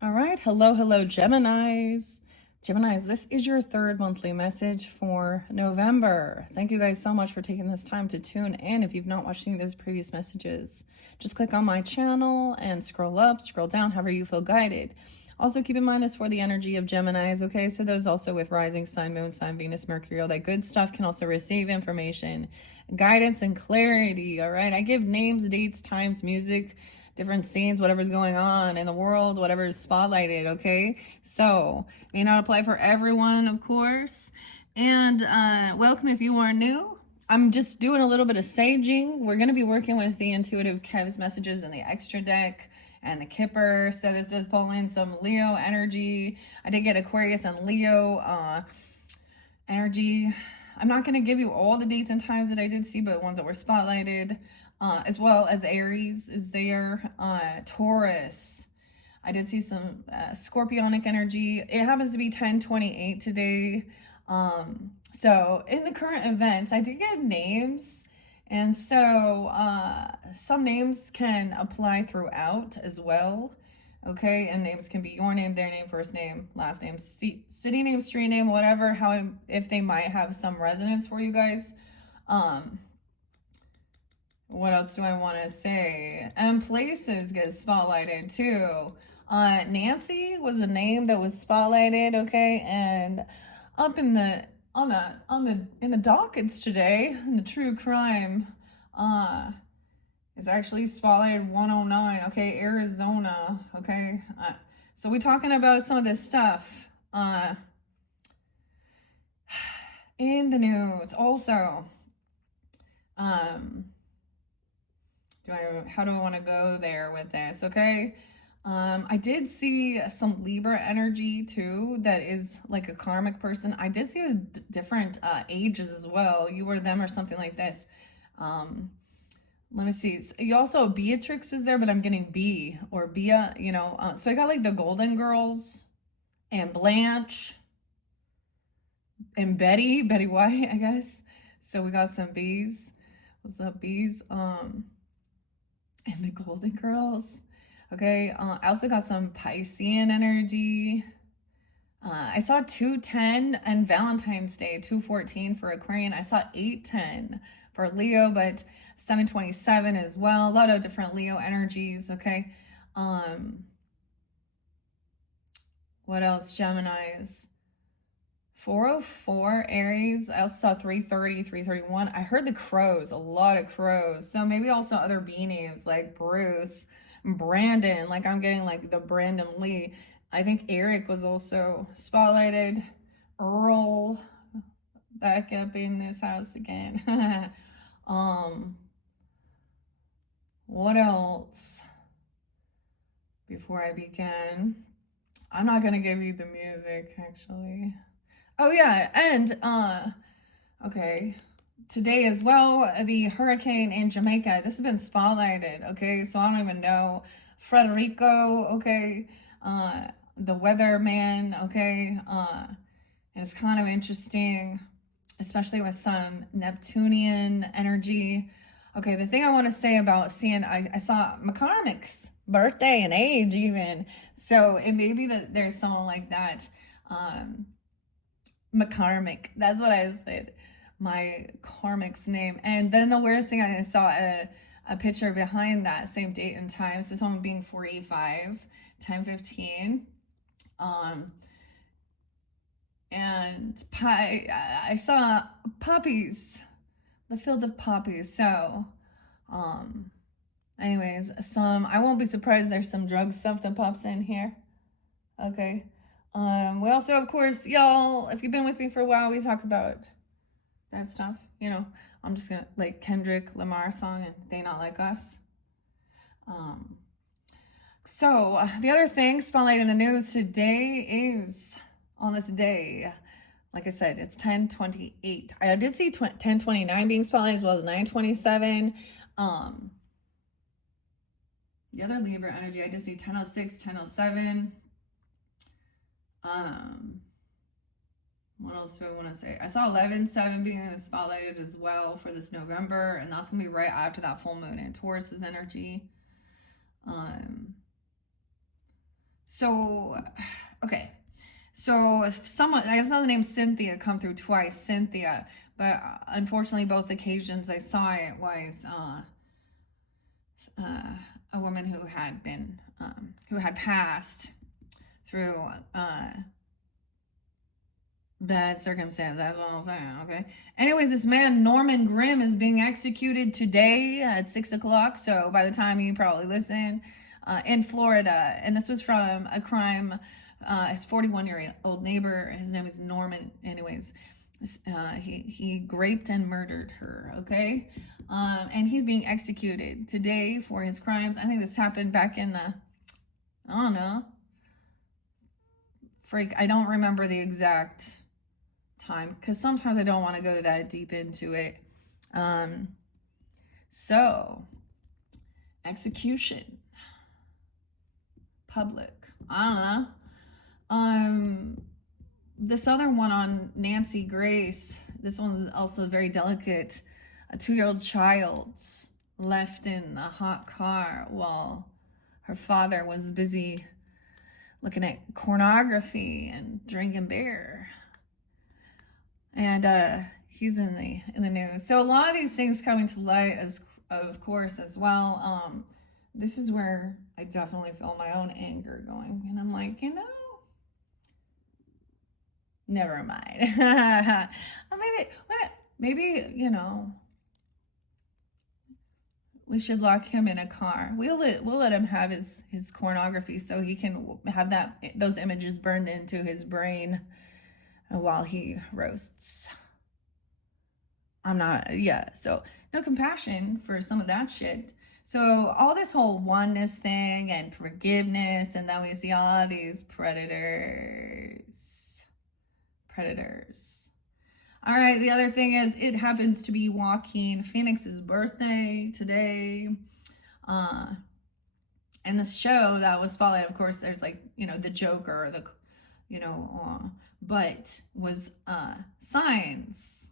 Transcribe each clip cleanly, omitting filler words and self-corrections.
All right. Hello, hello, Geminis. Geminis, this is your third monthly message for November. Thank you guys so much for taking this time to tune in. If you've not watched any of those previous messages, just click on my channel and scroll up, scroll down, however you feel guided. Also, keep in mind this for the energy of Geminis, okay? So those also with rising sign, moon sign, Venus, Mercury, all that good stuff can also receive information, guidance, and clarity, all right? I give names, dates, times, music, different scenes, whatever's going on in the world, whatever is spotlighted, okay? So, may not apply for everyone, of course. And welcome if you are new. I'm just doing a little bit of saging. We're going to be working with the intuitive Kev's messages in the extra deck and the Kipper. So this does pull in some Leo energy. I did get Aquarius and Leo energy. I'm not going to give you all the dates and times that I did see, but ones that were spotlighted, as well as Aries is there, Taurus. I did see some Scorpionic energy. It happens to be 10/28 today. So in the current events, I did get names. And so some names can apply throughout as well. Okay, and names can be your name, their name, first name, last name, city name, street name, whatever, how, if they might have some resonance for you guys. What else do I want to say? And places get spotlighted too. Nancy was a name that was spotlighted, okay, and up in the in the dockets today, in the true crime, it's actually spotlighted 109, okay, Arizona, okay. So we're talking about some of this stuff in the news. Also, how do I want to go there with this? Okay. I did see some Libra energy too, that is like a karmic person. I did see different ages as well. You or them or something like this. Let me see. You also, Beatrix was there, but I'm getting B or Bia, you know. So I got like the Golden Girls and Blanche and Betty White, I guess. So we got some B's. What's up, B's? And the Golden Girls. Okay, I also got some Piscean energy. I saw 210 and Valentine's Day, 214 for Aquarian. I saw 810 for Leo, but 727 as well. A lot of different Leo energies, okay? What else? Geminis. 404 Aries. I also saw 330, 331. I heard the crows, a lot of crows. So maybe also other B names like Bruce, Brandon. Like I'm getting like the Brandon Lee. I think Eric was also spotlighted. Earl, back up in this house again. What else? Before I begin, I'm not gonna give you the music actually. Oh yeah, and okay, today as well, the hurricane in Jamaica. This has been spotlighted, okay? So I don't even know. Frederico, okay? The weatherman, okay? And it's kind of interesting, especially with some Neptunian energy. Okay, the thing I want to say about seeing, I saw McCormick's birthday and age even. So it may be that there's someone like that. McCormick, that's what I said. My karmic's name. And then the weirdest thing, I saw a picture behind that same date and time. So someone being 45, 10/15. And I saw poppies, the field of poppies. So, anyways, I won't be surprised there's some drug stuff that pops in here. Okay. We also, of course, y'all, if you've been with me for a while, we talk about that stuff. You know, I'm just gonna like Kendrick Lamar song and They Not Like Us. So the other thing spotlight in the news today is on this day. Like I said, it's 10/28. I did see 10/29 being spotlighted as well as 9/27. The other Libra energy, I did see 10/06, 10/07. What else do I want to say? I saw 11/7 being spotlighted as well for this November, and that's gonna be right after that full moon in Taurus's energy. So, okay. So someone, I saw the name Cynthia come through twice, Cynthia, but unfortunately both occasions I saw it was a woman who had passed through bad circumstance. That's what I'm saying. Okay. Anyways, this man Norman Grimm is being executed today at 6 o'clock. So by the time you probably listen, in Florida, and this was from a crime. His 41-year-old neighbor. His name is Norman. Anyways, he raped and murdered her. Okay, and he's being executed today for his crimes. I think this happened back in the, I don't know. I don't remember the exact time because sometimes I don't want to go that deep into it. So execution, public, I don't know. This other one on Nancy Grace, this one is also very delicate. A 2-year-old child left in the hot car while her father was busy looking at pornography and drinking beer. And he's in the news. So a lot of these things coming to light, as of course, as well. This is where I definitely feel my own anger going, and I'm like, never mind. Maybe we should lock him in a car. We'll let him have his pornography so he can have those images burned into his brain while he roasts. So no compassion for some of that shit. So all this whole oneness thing and forgiveness, and then we see all these predators. All right, the other thing is it happens to be Joaquin Phoenix's birthday today. And this show that was spotlighted, of course, there's the Joker, but was Signs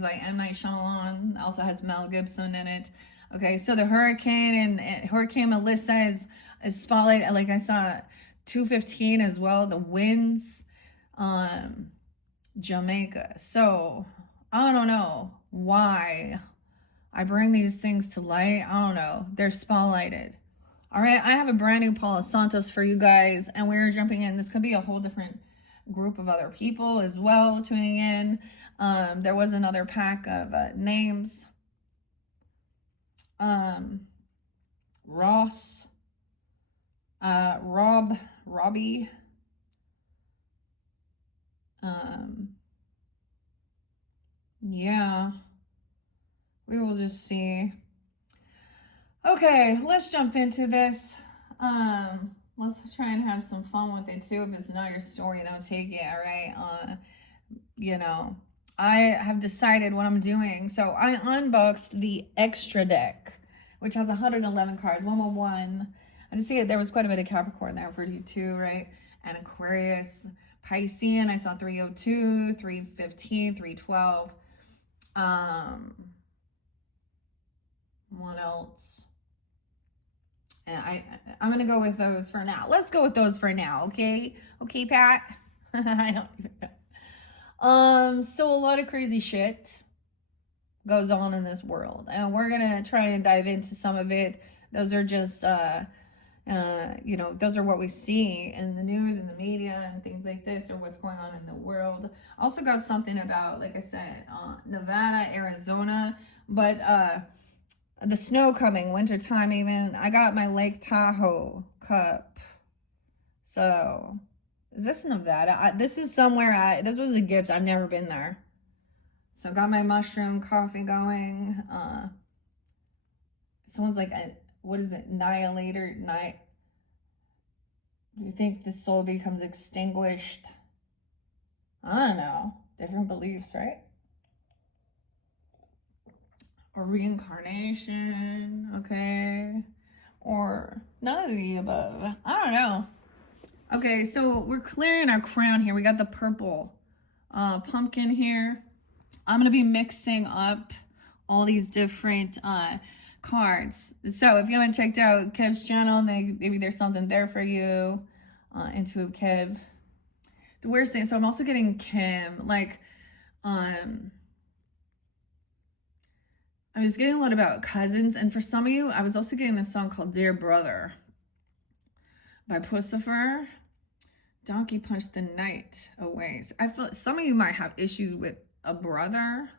by M. Night Shyamalan. Also has Mel Gibson in it. Okay, so the hurricane and Hurricane Melissa is spotlighted. Like I saw 215 as well. The winds, Jamaica. So I don't know why I bring these things to light. I don't know. They're spotlighted. All right, I have a brand new Paula Santos for you guys, and we're jumping in. This could be a whole different group of other people as well tuning in. There was another pack of names. Ross, Robbie, yeah, we will just see. Okay, let's jump into this. Let's try and have some fun with it too. If it's not your story, don't take it, all right? I have decided what I'm doing. So I unboxed the extra deck, which has 111 cards, 111. I did see it. There was quite a bit of Capricorn there for you too, right? And Aquarius, Piscean, I saw 302, 315, 312. What else? And I'm gonna go with those for now. Let's go with those for now, okay? Okay, Pat? I don't even know. So a lot of crazy shit goes on in this world, and we're gonna try and dive into some of it. Those are just those are what we see in the news and the media and things like this, or what's going on in the world. Also got something about, like I said, Nevada, Arizona, but the snow coming, wintertime even. I got my Lake Tahoe cup. So, is this Nevada? This is somewhere, this was a gift. I've never been there. So, got my mushroom coffee going. Someone's like, what is it? Annihilator. Do you think the soul becomes extinguished? I don't know. Different beliefs, right? Or reincarnation, okay? Or none of the above. I don't know. Okay, so we're clearing our crown here. We got the purple pumpkin here. I'm going to be mixing up all these different cards. So if you haven't checked out Kev's channel, maybe there's something there for you. Intuitive Kev. The weirdest thing, so I'm also getting Kim, like, I was getting a lot about cousins, and for some of you, I was also getting this song called Dear Brother by Pussifer. Donkey punched the night away. So I feel some of you might have issues with a brother,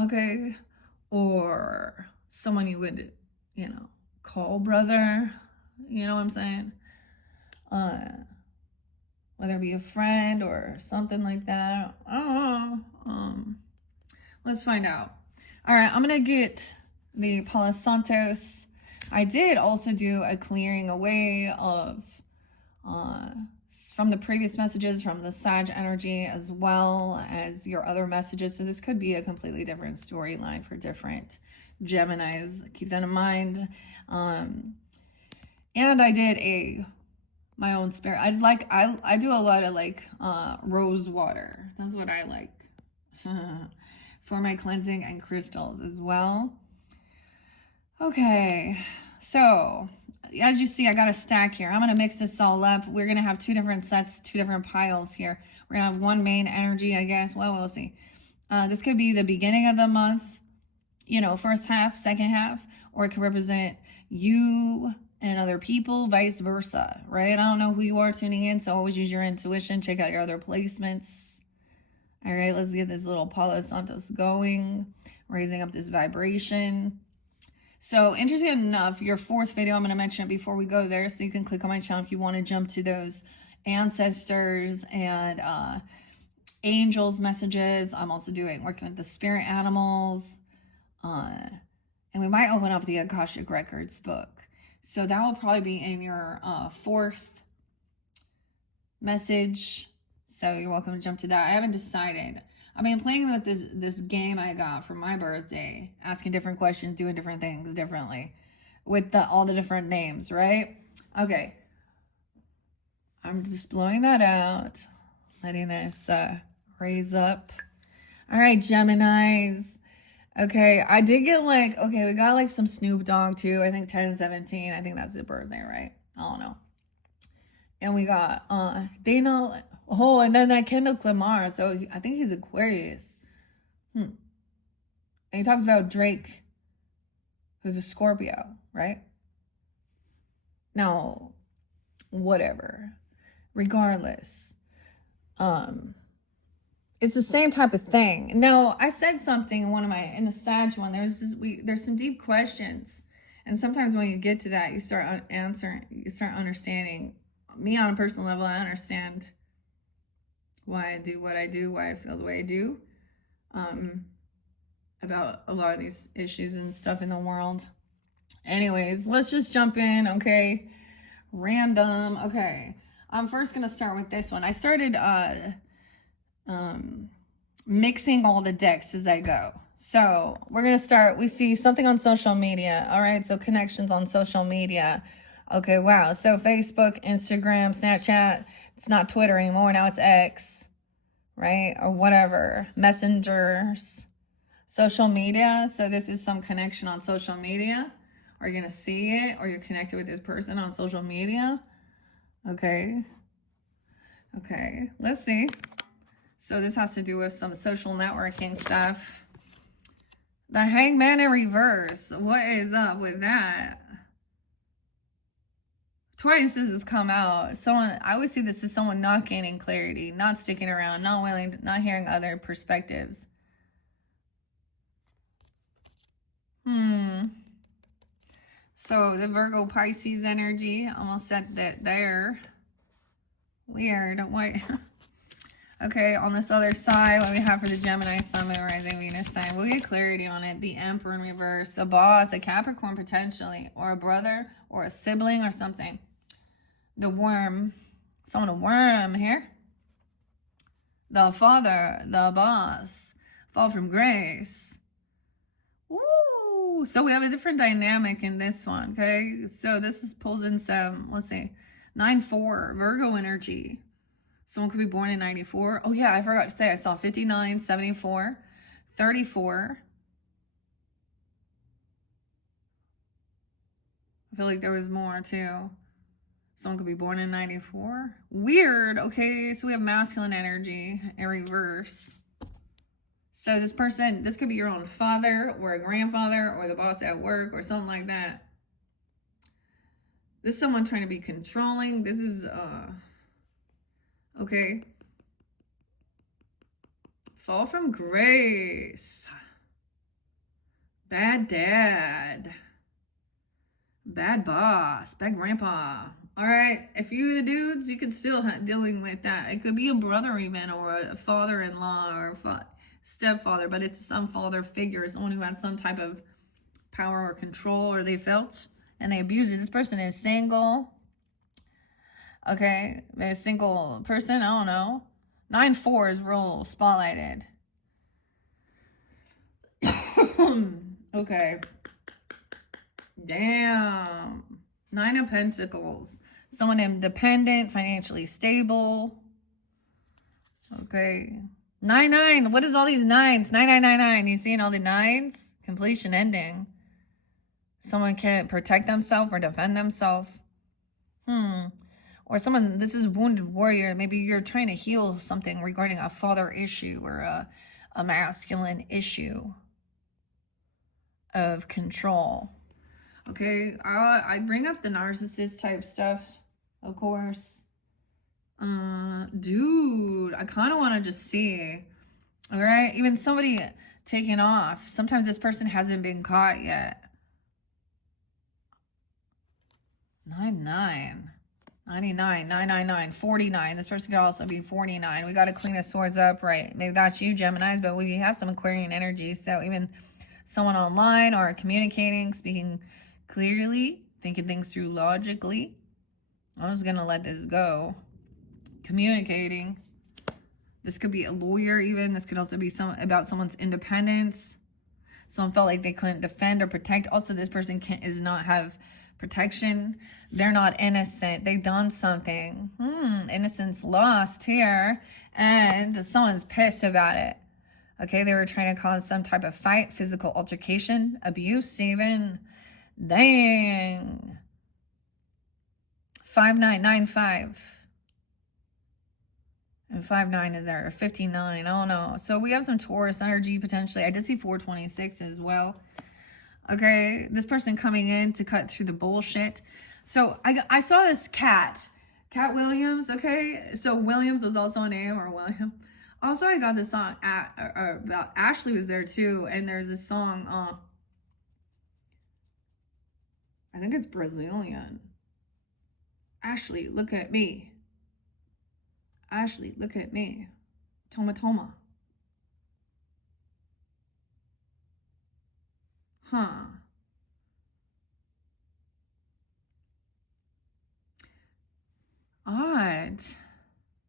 okay, or someone you would, you know, call brother, you know what I'm saying? Whether it be a friend or something like that. I don't know. Let's find out. All right, I'm gonna get the Palo Santos. I did also do a clearing away of from the previous messages, from the Sag energy, as well as your other messages. So this could be a completely different storyline for different Geminis. Keep that in mind. And I did my own spirit. I do a lot of like rose water. That's what I like for my cleansing, and crystals as well. Okay, so as you see, I got a stack here. I'm going to mix this all up. We're going to have two different sets, two different piles here. We're going to have one main energy, I guess. Well, we'll see. This could be the beginning of the month, you know, first half, second half, or it could represent you and other people, vice versa, right? I don't know who you are tuning in, so always use your intuition. Check out your other placements. All right, let's get this little Palo Santos going, raising up this vibration. So, interesting enough, your fourth video, I'm going to mention it before we go there, so you can click on my channel if you want to jump to those ancestors and angels messages. I'm also working with the spirit animals. And we might open up the Akashic Records book. So that will probably be in your fourth message. So you're welcome to jump to that. I haven't decided. I've been playing with this game I got for my birthday, asking different questions, doing different things differently with all the different names, right? Okay. I'm just blowing that out, letting this raise up. All right, Geminis. Okay, I did get we got like some Snoop Dogg too. I think 10/17. I think that's his birthday, right? I don't know. And we got Dana. Oh, and then that Kendall Lamar. So I think he's Aquarius. And he talks about Drake, who's a Scorpio, right? Now, whatever. Regardless. It's the same type of thing. Now, I said something in the Sag one. There's some deep questions. And sometimes when you get to that, you start understanding. Me on a personal level, I understand why I do what I do, why I feel the way I do, about a lot of these issues and stuff in the world. Anyways, let's just jump in, okay? Random, okay. I'm first going to start with this one. I started mixing all the decks as I go. So we're going to start, we see something on social media, all right? So connections on social media. Okay, wow. So Facebook, Instagram, Snapchat, it's not Twitter anymore. Now it's X, right? Or whatever. Messengers, social media. So this is some connection on social media. Are you going to see it? Or you're connected with this person on social media? Okay. Okay, let's see. So this has to do with some social networking stuff. The Hangman in reverse. What is up with that? Twice this has come out. I always see this as someone not gaining clarity, not sticking around, not hearing other perspectives. So the Virgo Pisces energy, almost said that there. Weird. What? Okay, on this other side, what we have for the Gemini, Sun, Moon, Rising, Venus sign, we'll get clarity on it. The Emperor in reverse, the Boss, a Capricorn potentially, or a brother, or a sibling, or something. The Worm, someone a worm here. The Father, the Boss, fall from grace. Ooh, so we have a different dynamic in this one, okay? So this pulls in some, let's see, 9/4, Virgo energy. Someone could be born in 94. Oh, yeah, I forgot to say, I saw 59, 74, 34, feel like there was more too. Someone could be born in 94. Weird. Okay, so we have masculine energy in reverse. So this person, this could be your own father or a grandfather or the boss at work or something like that. This is someone trying to be controlling. This is, okay. Fall from grace. Bad dad. Bad boss. Bad grandpa. All right. If you the dudes, you can still dealing with that. It could be a brother even, or a father-in-law, or stepfather, but it's some father figure, someone who had some type of power or control, or they felt, and they abused it. This person is single. Okay. A single person. I don't know. 9-4 is real spotlighted. Okay. Damn. 9 of Pentacles. Someone independent, financially stable. Okay. 9-9. What is all these 9s? 9-9-9-9. You seeing all the 9s? Completion ending. Someone can't protect themselves or defend themselves. Or someone, this is wounded warrior. Maybe you're trying to heal something regarding a father issue or a masculine issue of control. Okay, I bring up the narcissist type stuff, of course. Dude, I kind of want to just see. All right, even somebody taking off. Sometimes this person hasn't been caught yet. 9-9. 99, 999, 49. This person could also be 49. We got to clean the swords up, right? Maybe that's you, Geminis, but we have some Aquarian energy. So even someone online or communicating, speaking clearly, thinking things through logically. I'm just going to let this go. Communicating. This could be a lawyer even. This could also be about someone's independence. Someone felt like they couldn't defend or protect. Also, this person does not have protection. They're not innocent. They've done something. Innocence lost here. And someone's pissed about it. Okay, they were trying to cause some type of fight, physical altercation, abuse even. Dang. 5995. And 59 is there. 59. I don't know. So we have some Taurus energy potentially. I did see 426 as well. Okay, this person coming in to cut through the bullshit. So I saw this Cat Williams. Okay, so Williams was also a name, or William. Also, I got this song about Ashley was there too, and there's this song. I think it's Brazilian. Ashley, look at me. Ashley, look at me. Toma Toma. Huh. Odd.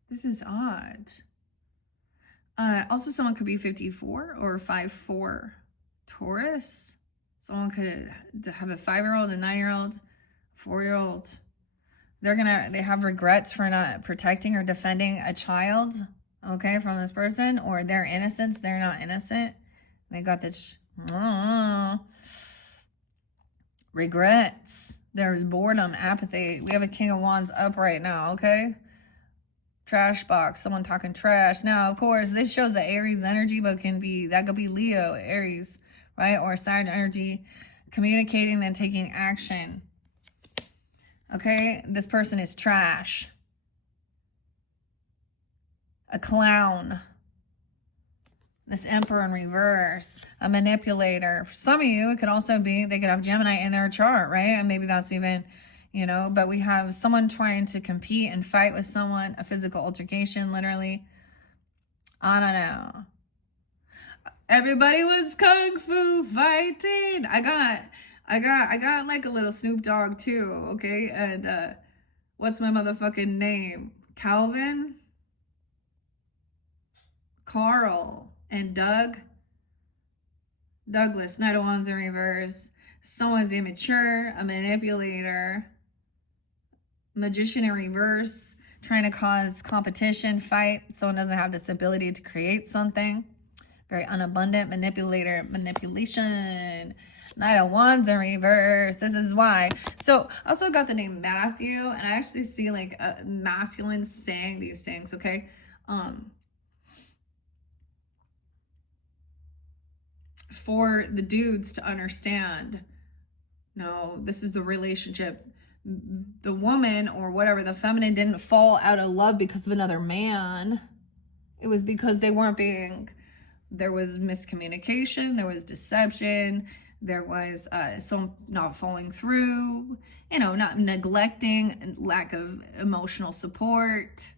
This is odd. Also, someone could be 54 or 54 Taurus. Someone could have a 5-year-old, a 9-year-old, 4-year-old. They have regrets for not protecting or defending a child, okay, from this person, or their innocence. They're not innocent. They got this regrets. There's boredom, apathy. We have a King of Wands up right now, okay? Trash box, someone talking trash. Now, of course, this shows the Aries energy, but that could be Leo, Aries, right? Or Sag energy, communicating, then taking action. Okay, this person is trash. A clown. This Emperor in reverse. A manipulator. For some of you, it could also be, they could have Gemini in their chart, right? And maybe that's even, but we have someone trying to compete and fight with someone. A physical altercation, literally. I don't know. Everybody was kung fu fighting. I got like a little Snoop Dogg too, okay? And what's my motherfucking name? Calvin? Carl and Douglas. Knight of Wands in reverse. Someone's immature, a manipulator, magician in reverse, trying to cause competition, fight. Someone doesn't have this ability to create something. Very unabundant, manipulator, manipulation. Knight of Wands in reverse. This is why. So I also got the name Matthew, and I actually see like a masculine saying these things, okay? For the dudes to understand, no, this is the relationship. The woman or whatever, the feminine, didn't fall out of love because of another man. It was because they weren't being, there was miscommunication, there was deception, there was some not following through, you know, not neglecting, lack of emotional support.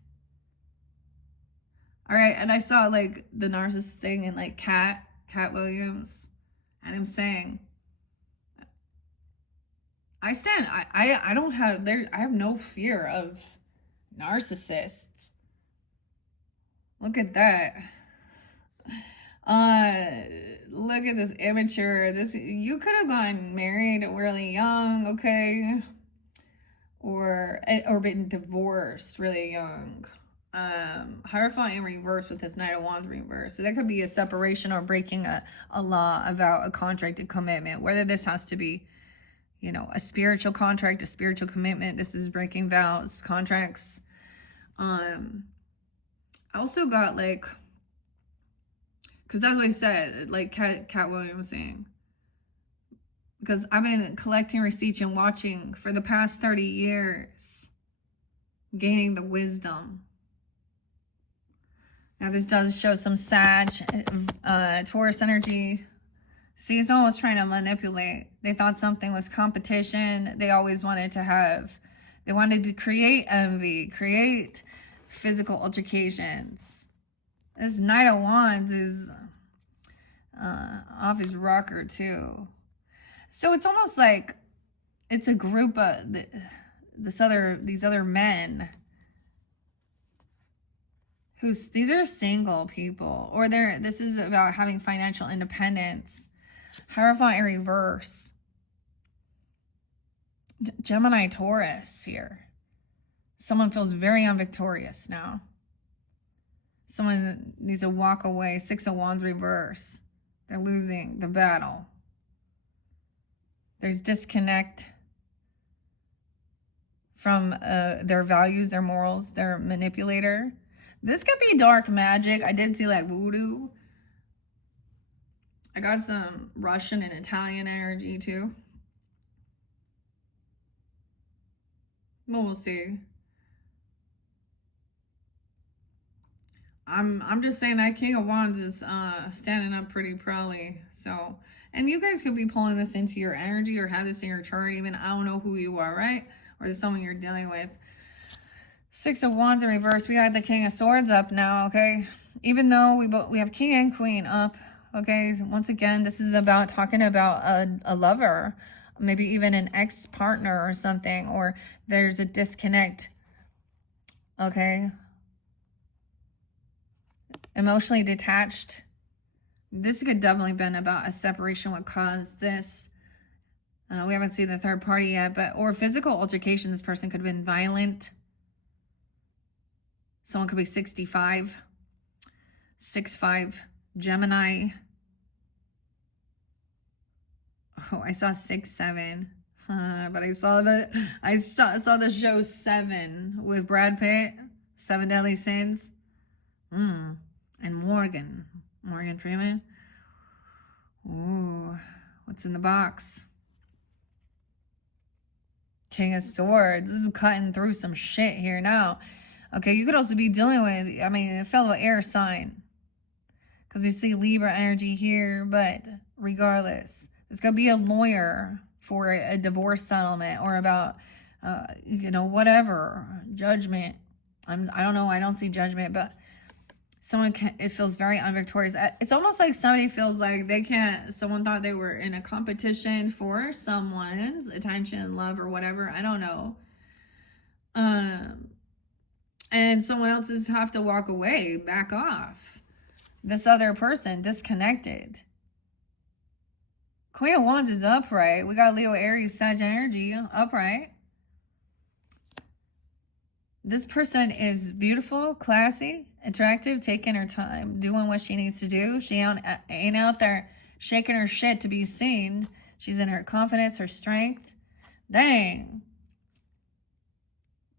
All right, and I saw like the narcissist thing in like Cat Williams, and him saying, I don't have there. I have no fear of narcissists. Look at that. Look at this immature. This, you could have gotten married really young, okay, or been divorced really young. Hierophant in reverse with this Knight of Wands reverse. So that could be a separation or breaking a law, a vow, a contract, a commitment. Whether this has to be, you know, a spiritual contract, a spiritual commitment. This is breaking vows, contracts. I also got like, because that's what I said, like Cat Williams was saying. Because I've been collecting receipts and watching for the past 30 years, gaining the wisdom. Now this does show some Sag, Taurus energy. See, someone was trying to manipulate. They thought something was competition. They always wanted to have, they wanted to create envy, create physical altercations. This Knight of Wands is off his rocker too. So it's almost like it's a group of these other men these are single people, or this is about having financial independence. Hierophant in reverse. Gemini Taurus here. Someone feels very unvictorious now. Someone needs to walk away. Six of Wands reverse. They're losing the battle. There's disconnect from their values, their morals, their manipulator. This could be dark magic. I did see like voodoo. I got some Russian and Italian energy too. But we'll see. I'm just saying that King of Wands is standing up pretty proudly. So, and you guys could be pulling this into your energy or have this in your chart even. I don't know who you are, right? Or is someone you're dealing with. Six of Wands in reverse. We got the King of Swords up now, okay? Even though we have King and Queen up, okay? Once again, this is about talking about a lover, maybe even an ex-partner or something, or there's a disconnect, okay? Emotionally detached. This could definitely been about a separation, what caused this. We haven't seen the third party yet, but, or physical altercation. This person could have been violent. Someone could be 65, 6'5", Gemini. Oh, I saw 6'7", but I saw the show Seven with Brad Pitt, Seven Deadly Sins, and Morgan Freeman. Ooh, what's in the box? King of Swords. This is cutting through some shit here now. Okay, you could also be dealing with, I mean, a fellow air sign. Because we see Libra energy here, but regardless, it's going to be a lawyer for a divorce settlement or about, you know, whatever, judgment. I don't know, I don't see judgment, but it feels very unvictorious. It's almost like somebody feels like they can't, someone thought they were in a competition for someone's attention, love, or whatever. I don't know. And someone else has have to walk away, back off. This other person disconnected. Queen of Wands is upright. We got Leo, Aries, Sag energy upright. This person is beautiful, classy, attractive, taking her time, doing what she needs to do. She ain't out there shaking her shit to be seen. She's in her confidence, her strength. Dang.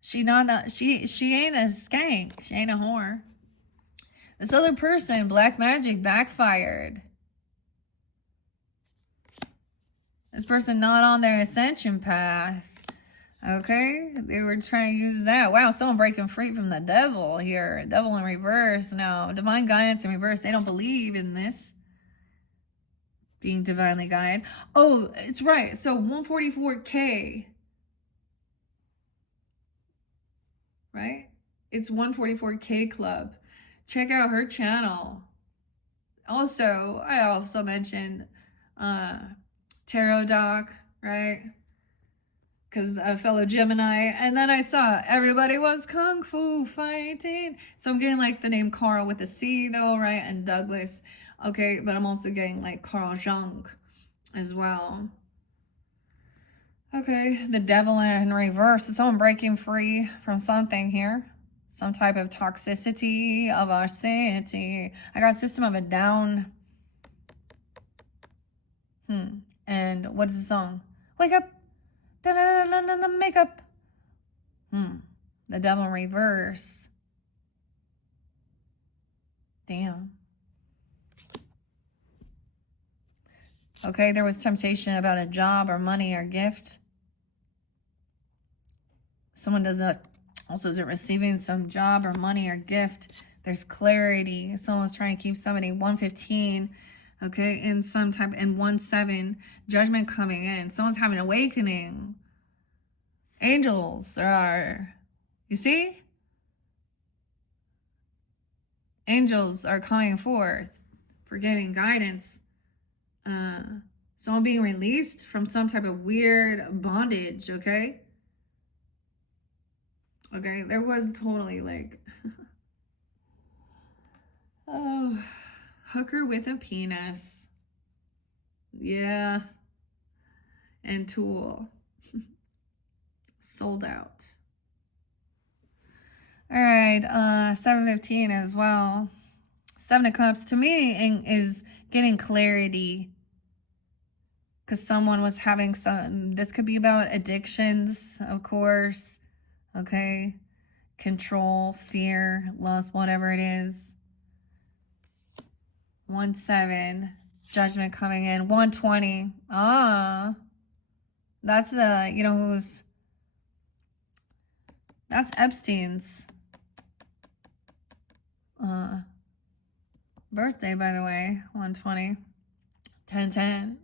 She ain't a skank. She ain't a whore. This other person, black magic, backfired. This person not on their ascension path. Okay, they were trying to use that. Wow, someone breaking free from the devil here. Devil in reverse. No, divine guidance in reverse. They don't believe in this. Being divinely guided. Oh, it's right. So 144K. Right? It's 144K Club. Check out her channel. Also, I also mentioned Tarot Doc, right? Because a fellow Gemini. And then I saw everybody was Kung Fu fighting. So I'm getting like the name Carl with a C though, right? And Douglas. Okay, but I'm also getting like Carl Jung as well. Okay, the devil in reverse. Is someone breaking free from something here? Some type of toxicity of our city. I got System of a Down. And what is the song? Wake up. Da-da-da-da-da, makeup. The devil in reverse. Damn. Okay, there was temptation about a job or money or gift. Someone doesn't also isn't receiving some job or money or gift. There's clarity. Someone's trying to keep somebody 115. Okay, in some type, in 1-7, judgment coming in. Someone's having an awakening. Angels are, you see? Angels are coming forth for giving guidance. Someone being released from some type of weird bondage, okay? Okay, there was totally like, oh, hooker with a penis. Yeah. And tool. Sold out. All right, 715 as well. 7 of Cups to me is getting clarity. Because someone was having some, this could be about addictions, of course. Okay. Control, fear, lust, whatever it is. 1-7. Judgment coming in. 120. That's you know who's, that's Epstein's birthday, by the way. 120. 10-10.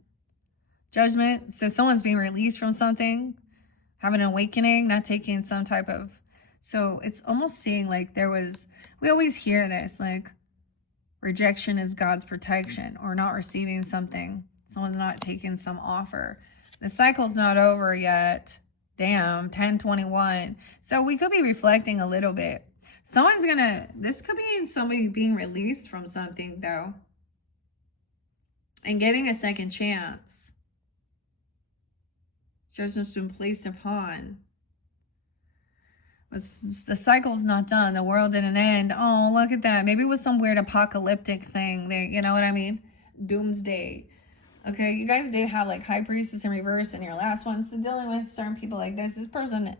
Judgment. So someone's being released from something, having an awakening, not taking some type of, so it's almost seeing like there was, we always hear this, like rejection is God's protection, or not receiving something. Someone's not taking some offer. The cycle's not over yet. Damn, 10-21. So we could be reflecting a little bit. Someone's gonna, this could be somebody being released from something though, and getting a second chance. Judgment's been placed upon. The cycle's not done. The world didn't end. Oh, look at that. Maybe it was some weird apocalyptic thing there. You know what I mean? Doomsday. Okay, you guys did have like High Priestess in reverse in your last one. So dealing with certain people like this person,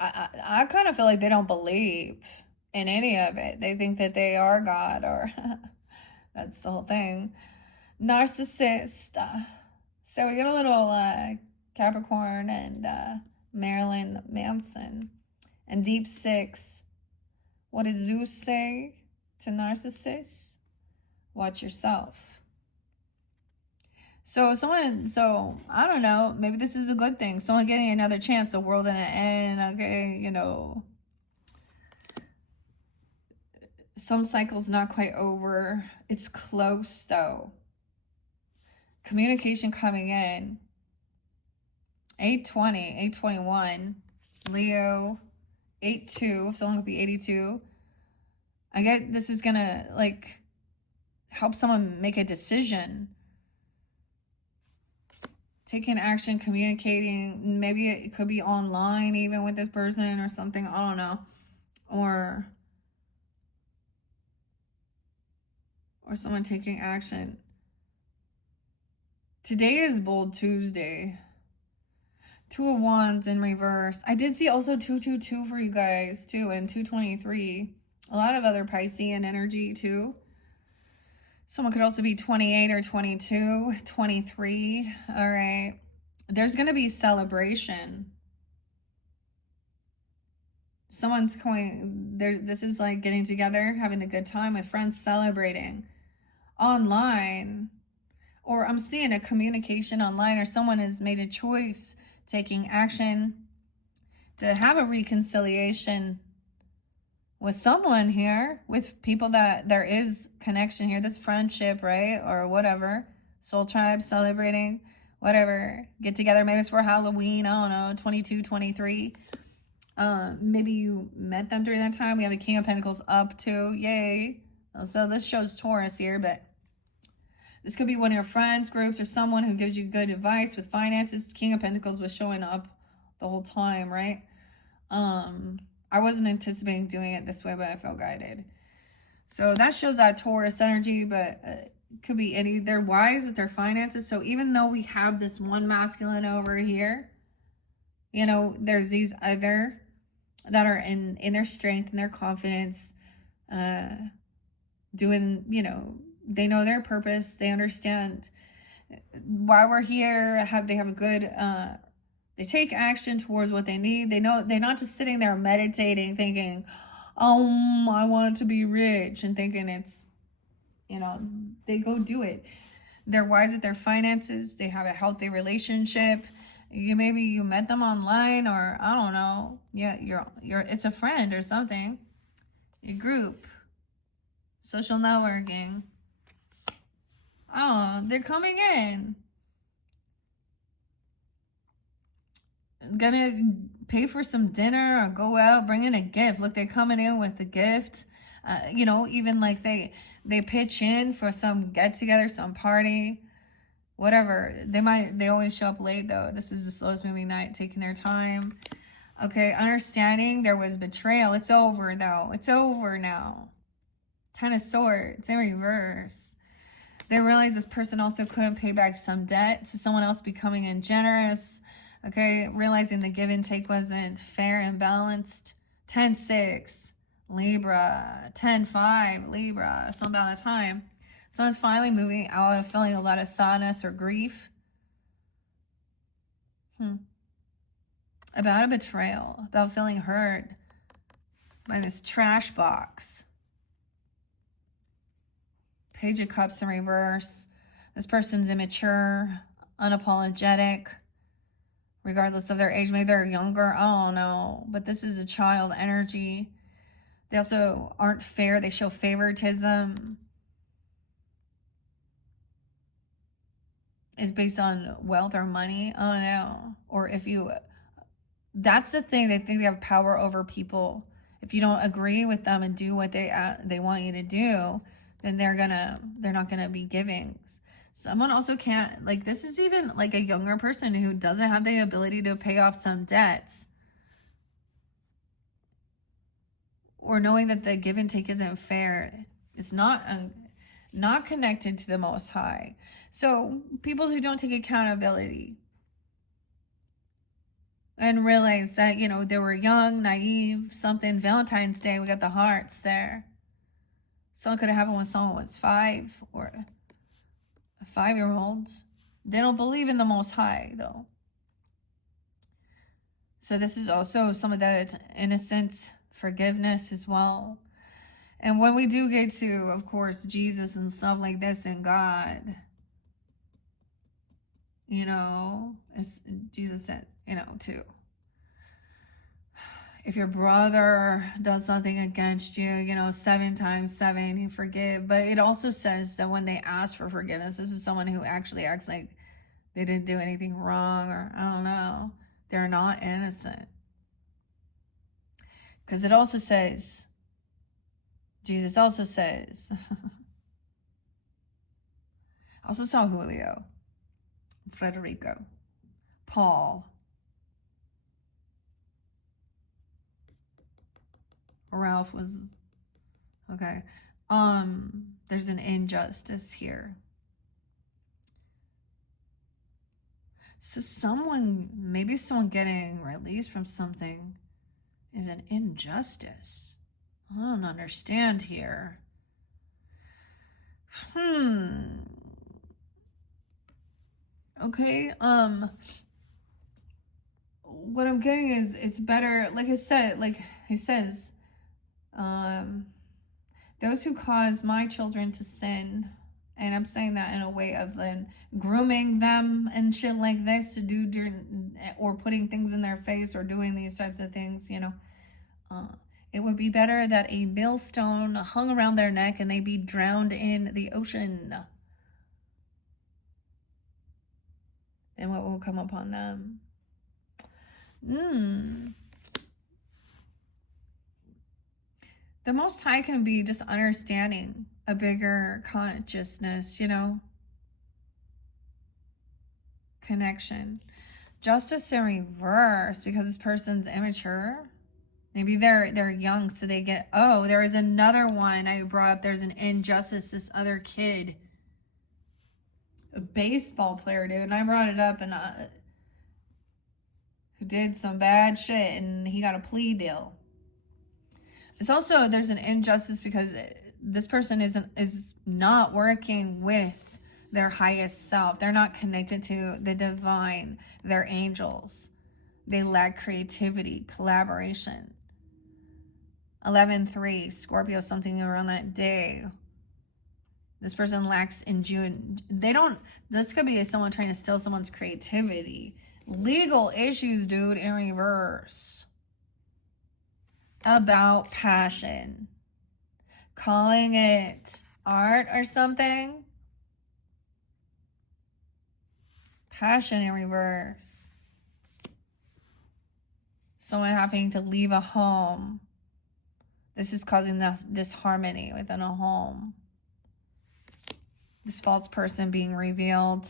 I kind of feel like they don't believe in any of it. They think that they are God, or that's the whole thing. Narcissist. So we got a little Capricorn and Marilyn Manson. And Deep 6. What does Zeus say to Narcissus? Watch yourself. So I don't know, maybe this is a good thing. Someone getting another chance, the world in an end, okay, you know. Some cycle's not quite over. It's close though. Communication coming in. 820, 821, Leo, 82, someone could be 82. I get this is gonna like help someone make a decision. Taking action, communicating, maybe it could be online even with this person or something, I don't know. Or someone taking action. Today is Bold Tuesday. 2 of Wands in reverse. I did see also 222 for you guys too, and 223. A lot of other Piscean energy too. Someone could also be 28 or 22, 23. All right. There's going to be celebration. Someone's going there. This is like getting together, having a good time with friends, celebrating online. Or I'm seeing a communication online, or someone has made a choice, taking action to have a reconciliation with someone here, with people that there is connection here, this friendship, right? Or whatever. Soul tribe celebrating, whatever. Get together. Maybe it's for Halloween. I don't know, 22, 23. Maybe you met them during that time. We have a King of Pentacles up too. Yay. So this shows Taurus here, but this could be one of your friends, groups, or someone who gives you good advice with finances. King of Pentacles was showing up the whole time, right? I wasn't anticipating doing it this way, but I felt guided. So that shows that Taurus energy, but it could be any. They're wise with their finances. So even though we have this one masculine over here, you know, there's these other that are in their strength and their confidence, doing, you know, they know their purpose. They understand why we're here. They have a good, they take action towards what they need. They know they're not just sitting there meditating, thinking, I want to be rich, and thinking it's, you know, they go do it. They're wise with their finances. They have a healthy relationship. Maybe you met them online, or I don't know. Yeah, it's a friend or something. A group, social networking. Oh, they're coming in. Gonna pay for some dinner or go out, bring in a gift. Look, they're coming in with a gift. You know, even like they pitch in for some get together, some party, whatever. They always show up late though. This is the slowest moving night, taking their time. Okay, understanding there was betrayal. It's over though. It's over now. 10 of Swords in reverse. They realized this person also couldn't pay back some debt, so someone else becoming ungenerous. Okay, realizing the give and take wasn't fair and balanced. 10-6, Libra. 10-5, Libra. So about that time, someone's finally moving out of feeling a lot of sadness or grief. About a betrayal, about feeling hurt by this trash box. Page of Cups in reverse. This person's immature, unapologetic, regardless of their age. Maybe they're younger, I don't know. But this is a child energy. They also aren't fair. They show favoritism. Is based on wealth or money. I don't know. Or if you... That's the thing. They think they have power over people. If you don't agree with them and do what they want you to do, then they're not gonna be giving. Someone also can't, like, this is even like a younger person who doesn't have the ability to pay off some debts, or knowing that the give and take isn't fair. It's not connected to the Most High. So people who don't take accountability and realize that, you know, they were young, naive, something. Valentine's Day, we got the hearts there. Something could have happened when someone was 5, or a 5-year-old. They don't believe in the Most High, though. So this is also some of that innocent forgiveness as well. And when we do get to, of course, Jesus and stuff like this and God, you know, Jesus says, you know, too. If your brother does something against you, you know, 7 times 7, you forgive. But it also says that when they ask for forgiveness, this is someone who actually acts like they didn't do anything wrong, or I don't know. They're not innocent. Because it also says, Jesus also says, I also saw Julio, Frederico, Paul, Ralph was, okay. There's an injustice here. So someone, maybe someone getting released from something is an injustice. I don't understand here. Okay, what I'm getting is it's better, like I said, like he says, those who cause my children to sin, and I'm saying that in a way of then grooming them and shit like this to do during, or putting things in their face or doing these types of things, you know, it would be better that a millstone hung around their neck and they be drowned in the ocean than what will come upon them. The Most High can be just understanding a bigger consciousness, you know, connection. Justice in reverse, because this person's immature. Maybe they're young, so they get, oh, there is another one I brought up. There's an injustice. This other kid, a baseball player, dude, and I brought it up, and who did some bad shit, and he got a plea deal. It's also, there's an injustice because this person is not working with their highest self. They're not connected to the divine, their angels. They lack creativity, collaboration. 11/3, Scorpio, something around that day. This person lacks in June. This could be someone trying to steal someone's creativity. Legal issues, dude, in reverse. About passion. Calling it art or something. Passion in reverse. Someone having to leave a home. This is causing this disharmony within a home. This false person being revealed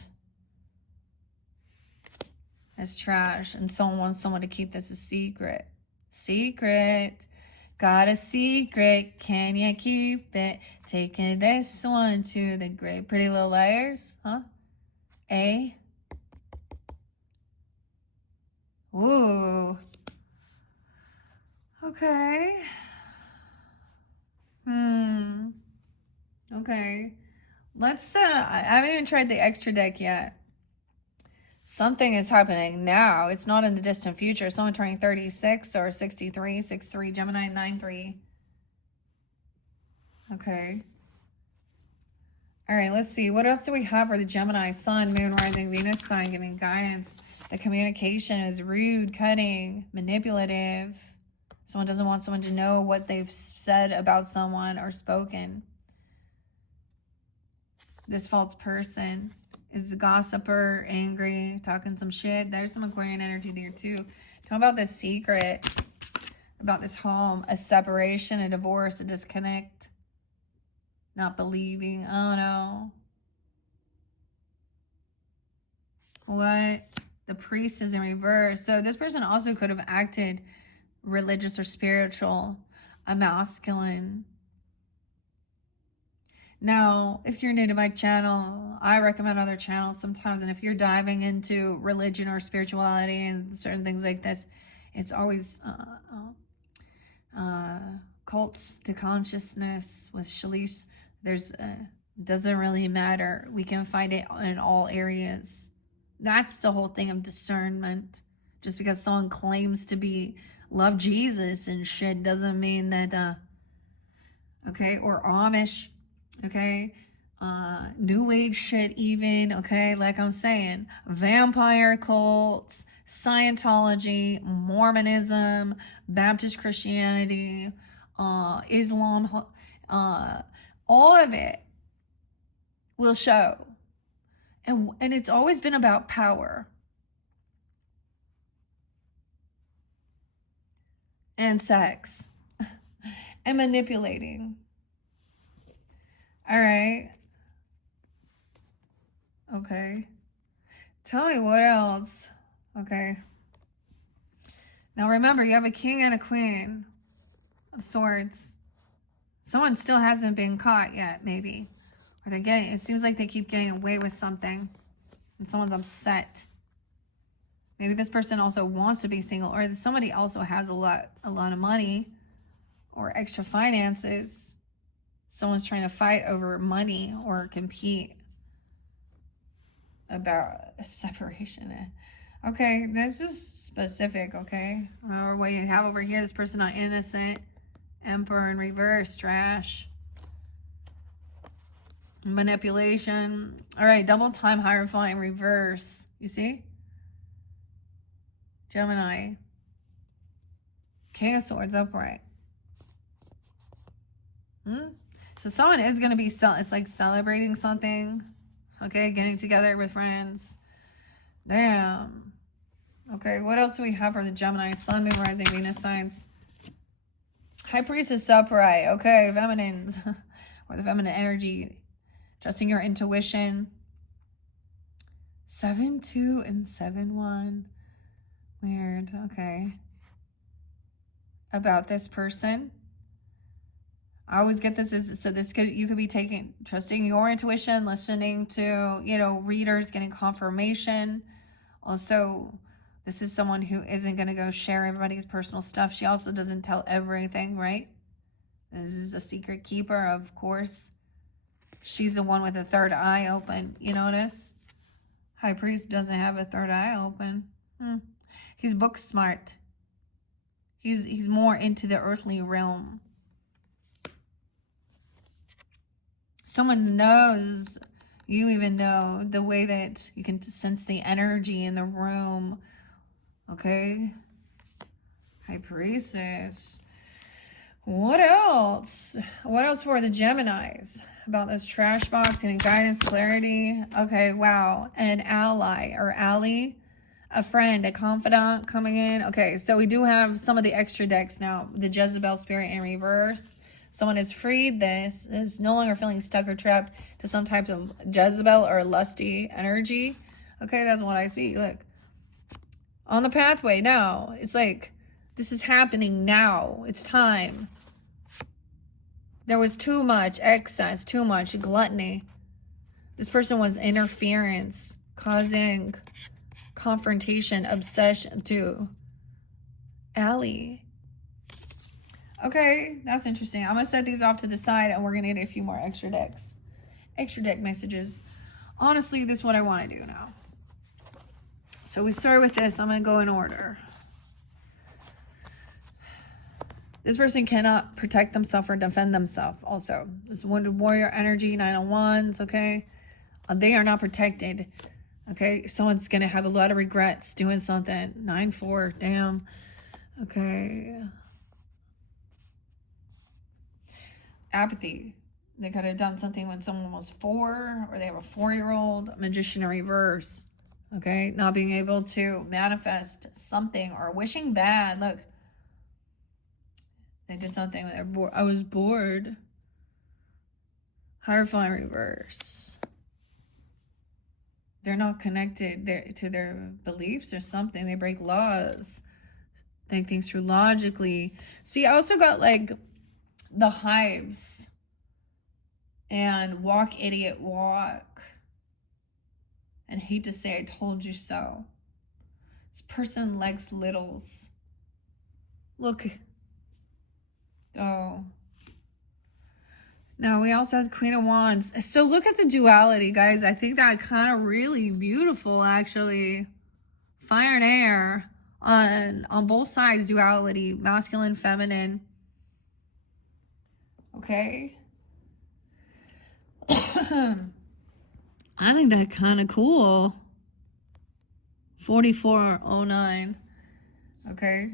as trash, and someone wants someone to keep this a secret. Secret. Got a secret. Can you keep it? Taking this one to the great Pretty Little Liars. Huh? A. Ooh. Okay. Okay. Let's, I haven't even tried the extra deck yet. Something is happening now. It's not in the distant future. Someone turning 36 or 63, 6'3", Gemini, 9'3". Okay. All right, let's see. What else do we have for the Gemini? Sun, Moon, Rising, Venus sign giving guidance. The communication is rude, cutting, manipulative. Someone doesn't want someone to know what they've said about someone or spoken. This false person is a gossiper, angry, talking some shit. There's some Aquarian energy there too. Talk about this secret, about this home, a separation, a divorce, a disconnect, not believing. Oh no. What? The priest is in reverse. So this person also could have acted religious or spiritual, a masculine. Now, if you're new to my channel, I recommend other channels sometimes. And if you're diving into religion or spirituality and certain things like this, it's always cults to consciousness with Shalice. There's doesn't really matter. We can find it in all areas. That's the whole thing of discernment. Just because someone claims to be love Jesus and shit doesn't mean that okay, or Amish. Okay, New Age shit even, okay, like I'm saying, vampire cults, Scientology, Mormonism, Baptist Christianity, Islam, all of it will show. And it's always been about power. And sex. And manipulating. All right. Okay. Tell me what else. Okay. Now remember, you have a king and a queen of swords. Someone still hasn't been caught yet, maybe. Or they're getting, it seems like they keep getting away with something. And someone's upset. Maybe this person also wants to be single, or somebody also has a lot of money or extra finances. Someone's trying to fight over money or compete about a separation. Okay, this is specific, okay? Or what you have over here, this person not innocent. Emperor in reverse, trash. Manipulation. All right, double time, higher flying, reverse. You see? Gemini. King of Swords, upright. So someone is going to be, it's like celebrating something. Okay, getting together with friends. Damn. Okay, what else do we have for the Gemini? Sun, Moon, Rising, Venus signs. High Priestess upright. Okay, feminines. Or the feminine energy. Trusting your intuition. 7-2 and 7-1. Weird. Okay. About this person. I always get this is, so this you could be trusting your intuition, listening to, readers, getting confirmation. Also, this is someone who isn't going to go share everybody's personal stuff. She also doesn't tell everything, right? This is a secret keeper, of course. She's the one with the third eye open. You notice? High Priest doesn't have a third eye open. He's book smart. He's more into the earthly realm. Someone knows, you even know the way that you can sense the energy in the room. Okay. High Priestess. What else? What else for the Geminis? About this trash box, getting guidance, clarity. Okay, wow. An ally or ally, a friend, a confidant coming in. Okay, so we do have some of the extra decks now. The Jezebel spirit in reverse. Someone has freed this, is no longer feeling stuck or trapped to some type of Jezebel or lusty energy. Okay, that's what I see. Look. On the pathway now. It's like, this is happening now. It's time. There was too much excess, too much gluttony. This person was interference, causing confrontation, obsession to ally. Okay, that's interesting. I'm going to set these off to the side and we're going to get a few more extra decks. Extra deck messages. Honestly, this is what I want to do now. So we start with this. I'm going to go in order. This person cannot protect themselves or defend themselves also. This is Wounded Warrior energy, 9 of Wands, okay? They are not protected, okay? Someone's going to have a lot of regrets doing something. 9-4, damn. Okay. Apathy. They could have done something when someone was 4, or they have a 4-year-old. Magician in reverse. Okay, not being able to manifest something or wishing bad. Look, they did something when they're bored. I was bored. Hierophant reverse. They're not connected to their beliefs or something. They break laws. Think things through logically. See, I also got like the hives and walk idiot walk and hate to say I told you so. This person likes littles. Look. Oh. Now we also have Queen of Wands. So look at the duality, guys. I think that kind of really beautiful, actually. Fire and air on both sides, duality, masculine, feminine. Okay. I think that's kind of cool. 4409. Okay.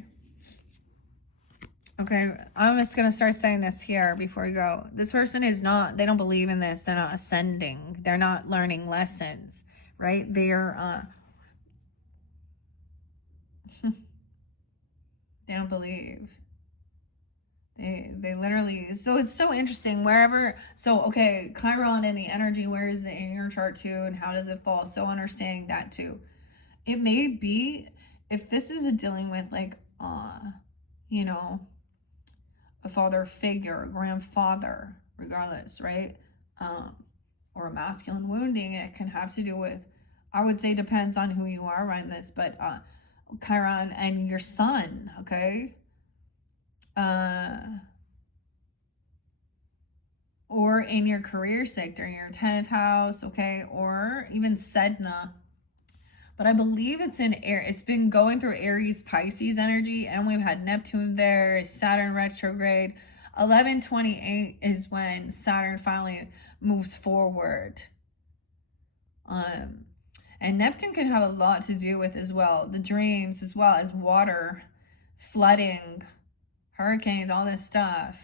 Okay, I'm just going to start saying this here before we go. This person is not, they don't believe in this. They're not ascending. They're not learning lessons, right? They're, they don't believe. They literally, so it's so interesting wherever, so okay, Chiron and the energy, where is it in your chart too, and how does it fall? So understanding that too. It may be, if this is dealing with like, you know, a father figure, a grandfather, regardless, right? Or a masculine wounding, it can have to do with, I would say depends on who you are around this, but Chiron, and your sun, okay? Or in your career sector, your 10th house, okay? Or even Sedna. But I believe it's in air. It's been going through Aries, Pisces energy, and we've had Neptune there, Saturn retrograde. 11/28 is when Saturn finally moves forward. And Neptune can have a lot to do with as well the dreams, as well as water, flooding, hurricanes, all this stuff.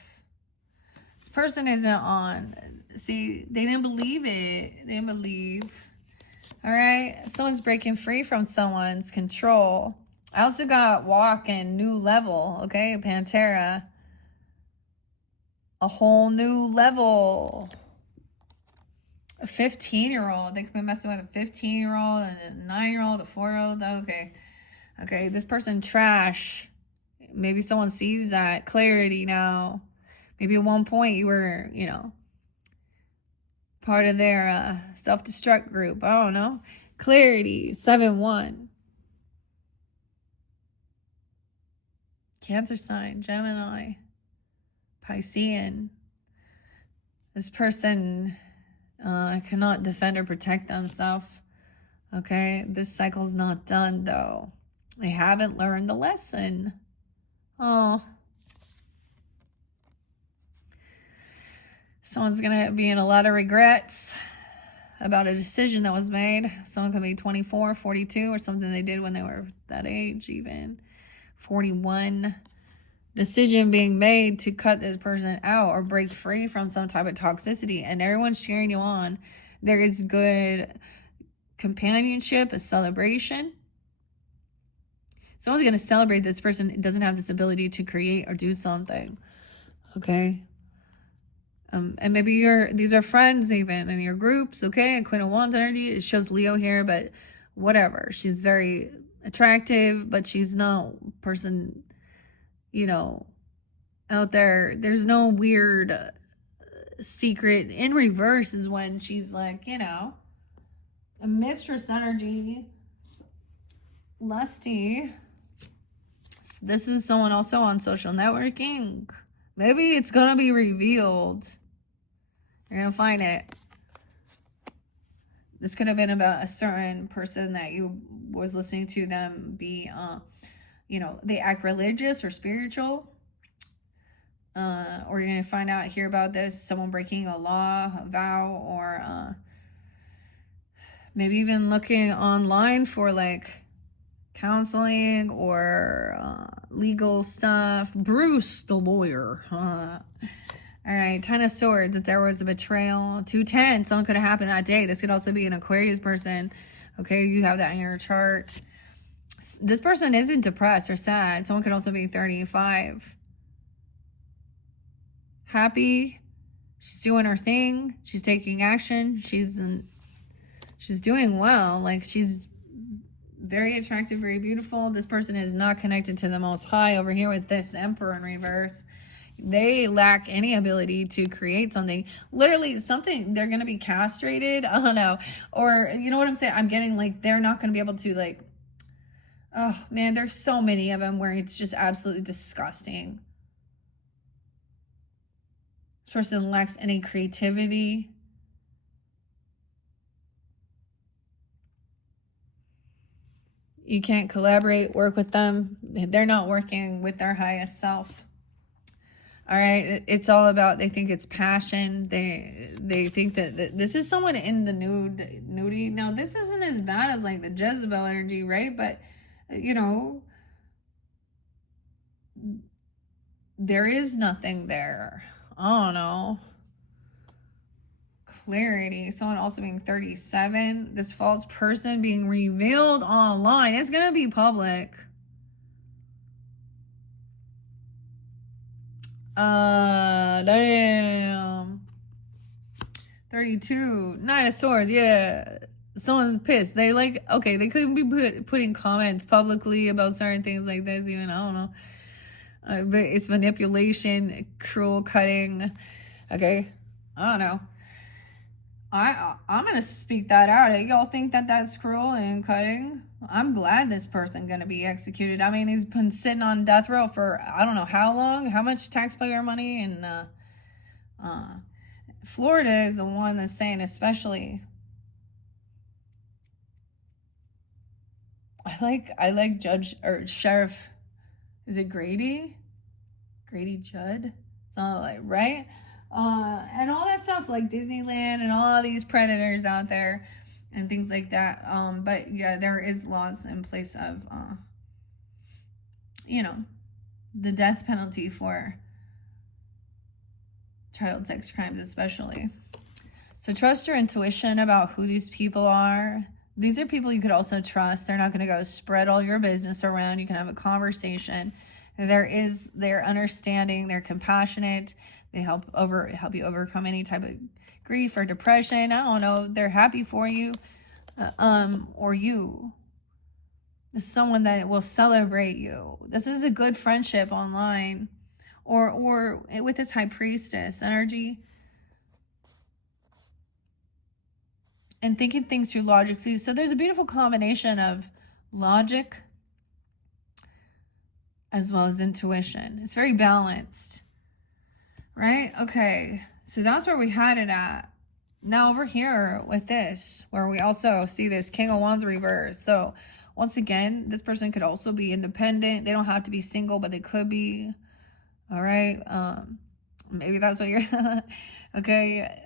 This person isn't on. See, they didn't believe it. They didn't believe. All right. Someone's breaking free from someone's control. I also got walk and new level. Okay. Pantera. A whole new level. A 15-year-old. They could be messing with a 15-year-old and a 9-year-old, a 4-year-old. Okay. Okay. This person trash. Maybe someone sees that clarity now. Maybe at one point you were, you know, part of their self-destruct group. I don't know. Clarity, 7-1. Cancer sign, Gemini, Piscean. This person cannot defend or protect themselves. Okay, this cycle's not done though. They haven't learned the lesson. Oh. Someone's going to be in a lot of regrets about a decision that was made. Someone could be 24, 42, or something they did when they were that age even. 41. Decision being made to cut this person out or break free from some type of toxicity. And everyone's cheering you on. There is good companionship, a celebration. Someone's going to celebrate this person doesn't have this ability to create or do something. Okay? And maybe these are friends even in your groups, okay? And Queen of Wands energy, it shows Leo here, but whatever. She's very attractive, but she's no person, you know, out there. There's no weird secret. In reverse is when she's like, you know, a mistress energy, lusty. This is someone also on social networking. Maybe it's going to be revealed. You're going to find it. This could have been about a certain person that you was listening to them be, you know, they act religious or spiritual. Or you're going to find out, hear about this, someone breaking a law, a vow, or maybe even looking online for like counseling or legal stuff. Bruce, the lawyer. All right, 10 of Swords, if there was a betrayal. 210, something could have happened that day. This could also be an Aquarius person. Okay, you have that in your chart. This person isn't depressed or sad. Someone could also be 35. Happy. She's doing her thing. She's taking action. She's doing well. Like, she's very attractive, very beautiful. This person is not connected to the Most High over here with this Emperor in reverse. They lack any ability to create something. Literally something, they're going to be castrated. I don't know. Or, you know what I'm saying? I'm getting like, they're not going to be able to like, oh man, there's so many of them where it's just absolutely disgusting. This person lacks any creativity. You can't collaborate, work with them. They're not working with their highest self. All right, it's all about, they think it's passion. They think that this is someone in the nudie. Now, this isn't as bad as like the Jezebel energy, right? But, you know, there is nothing there. I don't know. Clarity. Someone also being 37. This false person being revealed online. It's going to be public. Damn. 32. 9 of Swords. Yeah. Someone's pissed. They like, okay, they couldn't be putting comments publicly about certain things like this even. I don't know. But it's manipulation, cruel cutting. Okay. I don't know. I'm gonna speak that out. Y'all think that that's cruel and cutting? I'm glad this person gonna be executed. I mean, he's been sitting on death row for I don't know how long, how much taxpayer money, and Florida is the one that's saying especially. I like Judge or Sheriff. Is it Grady? Grady Judd? Something like right? And all that stuff like Disneyland and all these predators out there and things like that. But yeah, there is laws in place of, you know, the death penalty for child sex crimes, especially. So trust your intuition about who these people are. These are people you could also trust. They're not going to go spread all your business around. You can have a conversation. They're understanding. They're compassionate. They help you overcome any type of grief or depression. I don't know. They're happy for you, or you. This is someone that will celebrate you. This is a good friendship online, or with this high priestess energy. And thinking things through logically. So there's a beautiful combination of logic as well as intuition. It's very balanced, right? Okay, so that's where we had it at. Now over here with this, where we also see this King of Wands reverse. So once again, this person could also be independent. They don't have to be single, but they could be. All right. Maybe that's what you're, okay.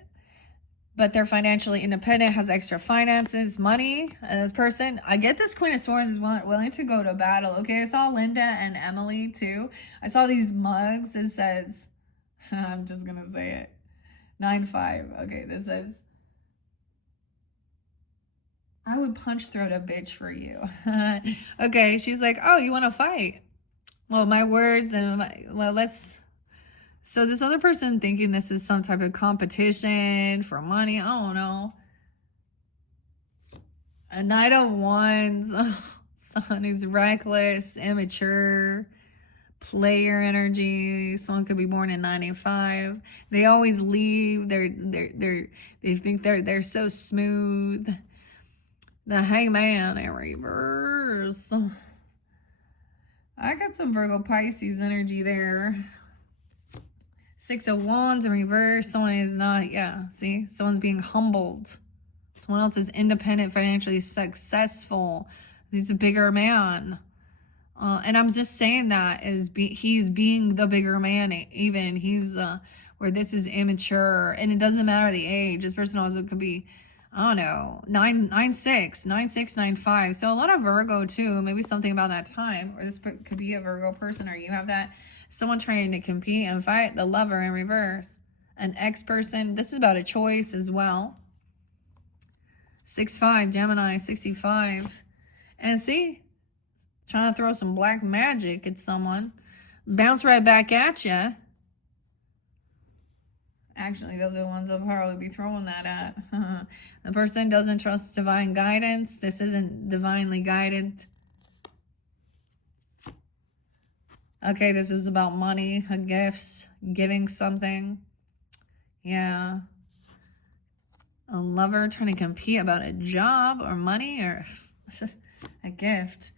But they're financially independent, has extra finances, money. And this person, I get this Queen of Swords is willing to go to battle. Okay, I saw Linda and Emily too. I saw these mugs. It says, I'm just going to say it, 9-5. Okay, this says, I would punch throat a bitch for you. Okay, she's like, oh, you want to fight? Well, my words and let's... So this other person thinking this is some type of competition for money. I don't know. A Knight of Wands. Someone who's reckless, immature, player energy. Someone could be born in 95. They always leave. They think they're so smooth. The Hangman in reverse. I got some Virgo Pisces energy there. 6 of Wands in reverse. Someone is not, yeah, see? Someone's being humbled. Someone else is independent, financially successful. He's a bigger man. And I'm just saying that as he's being the bigger man, even. He's, where this is immature. And it doesn't matter the age. This person also could be, I don't know, 9'6", 9'5". So a lot of Virgo too. Maybe something about that time. Or this could be a Virgo person, or you have that. Someone trying to compete and fight. The Lover in reverse. An ex-person. This is about a choice as well. 6'5", Gemini, 65. And see, trying to throw some black magic at someone. Bounce right back at you. Actually, those are the ones I'll probably be throwing that at. The person doesn't trust divine guidance. This isn't divinely guided. Okay, this is about money, gifts, giving something. Yeah. A lover trying to compete about a job or money or a gift.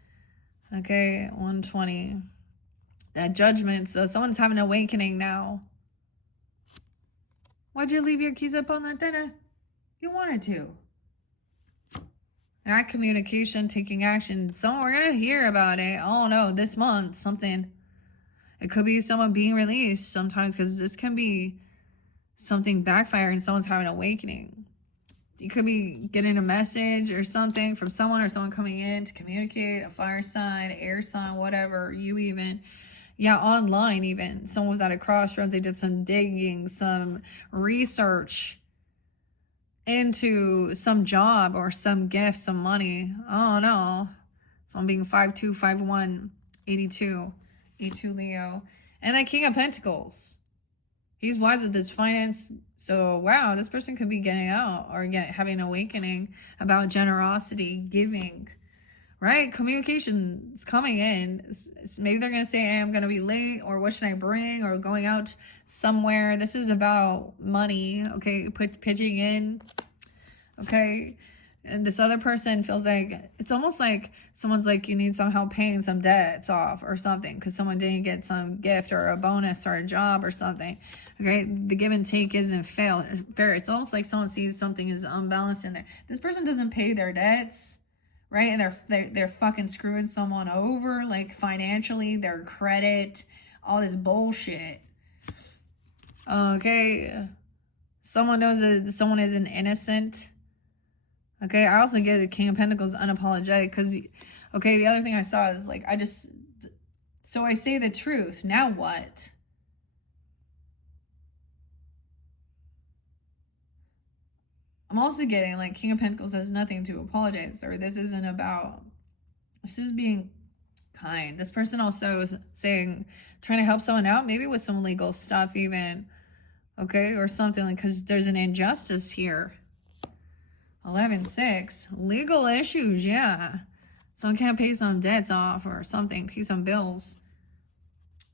Okay, 120. That Judgment. So someone's having an awakening now. Why'd you leave your keys up on that dinner? You wanted to. That communication, taking action. So we're going to hear about it. Oh no, this month, something. It could be someone being released sometimes, because this can be something backfire and someone's having an awakening. You could be getting a message or something from someone, or someone coming in to communicate, a fire sign, air sign, whatever, you even. Yeah, online even. Someone was at a crossroads. They did some digging, some research into some job or some gift, some money. Oh no. So I'm being 5'2", 5'1", 82. 82 Leo. And that King of Pentacles. He's wise with his finance. So, wow, this person could be getting out or having an awakening about generosity, giving, right? Communication is coming in. Maybe they're going to say, hey, I'm going to be late, or what should I bring, or going out somewhere. This is about money, okay? Pitching in Okay. And this other person feels like, it's almost like someone's like, you need some help paying some debts off or something because someone didn't get some gift or a bonus or a job or something. Okay. The give and take isn't fair. It's almost like someone sees something is unbalanced in there. This person doesn't pay their debts, right? And they're fucking screwing someone over, like financially, their credit, all this bullshit. Okay. Someone knows that someone isn't innocent. Okay, I also get the King of Pentacles unapologetic because, okay, the other thing I saw is like, so I say the truth. Now what? I'm also getting like King of Pentacles has nothing to apologize, or this is being kind. This person also is saying, trying to help someone out, maybe with some legal stuff even, okay, or something, like, because there's an injustice here. 11-6, legal issues, yeah. Someone can't pay some debts off or something, pay some bills.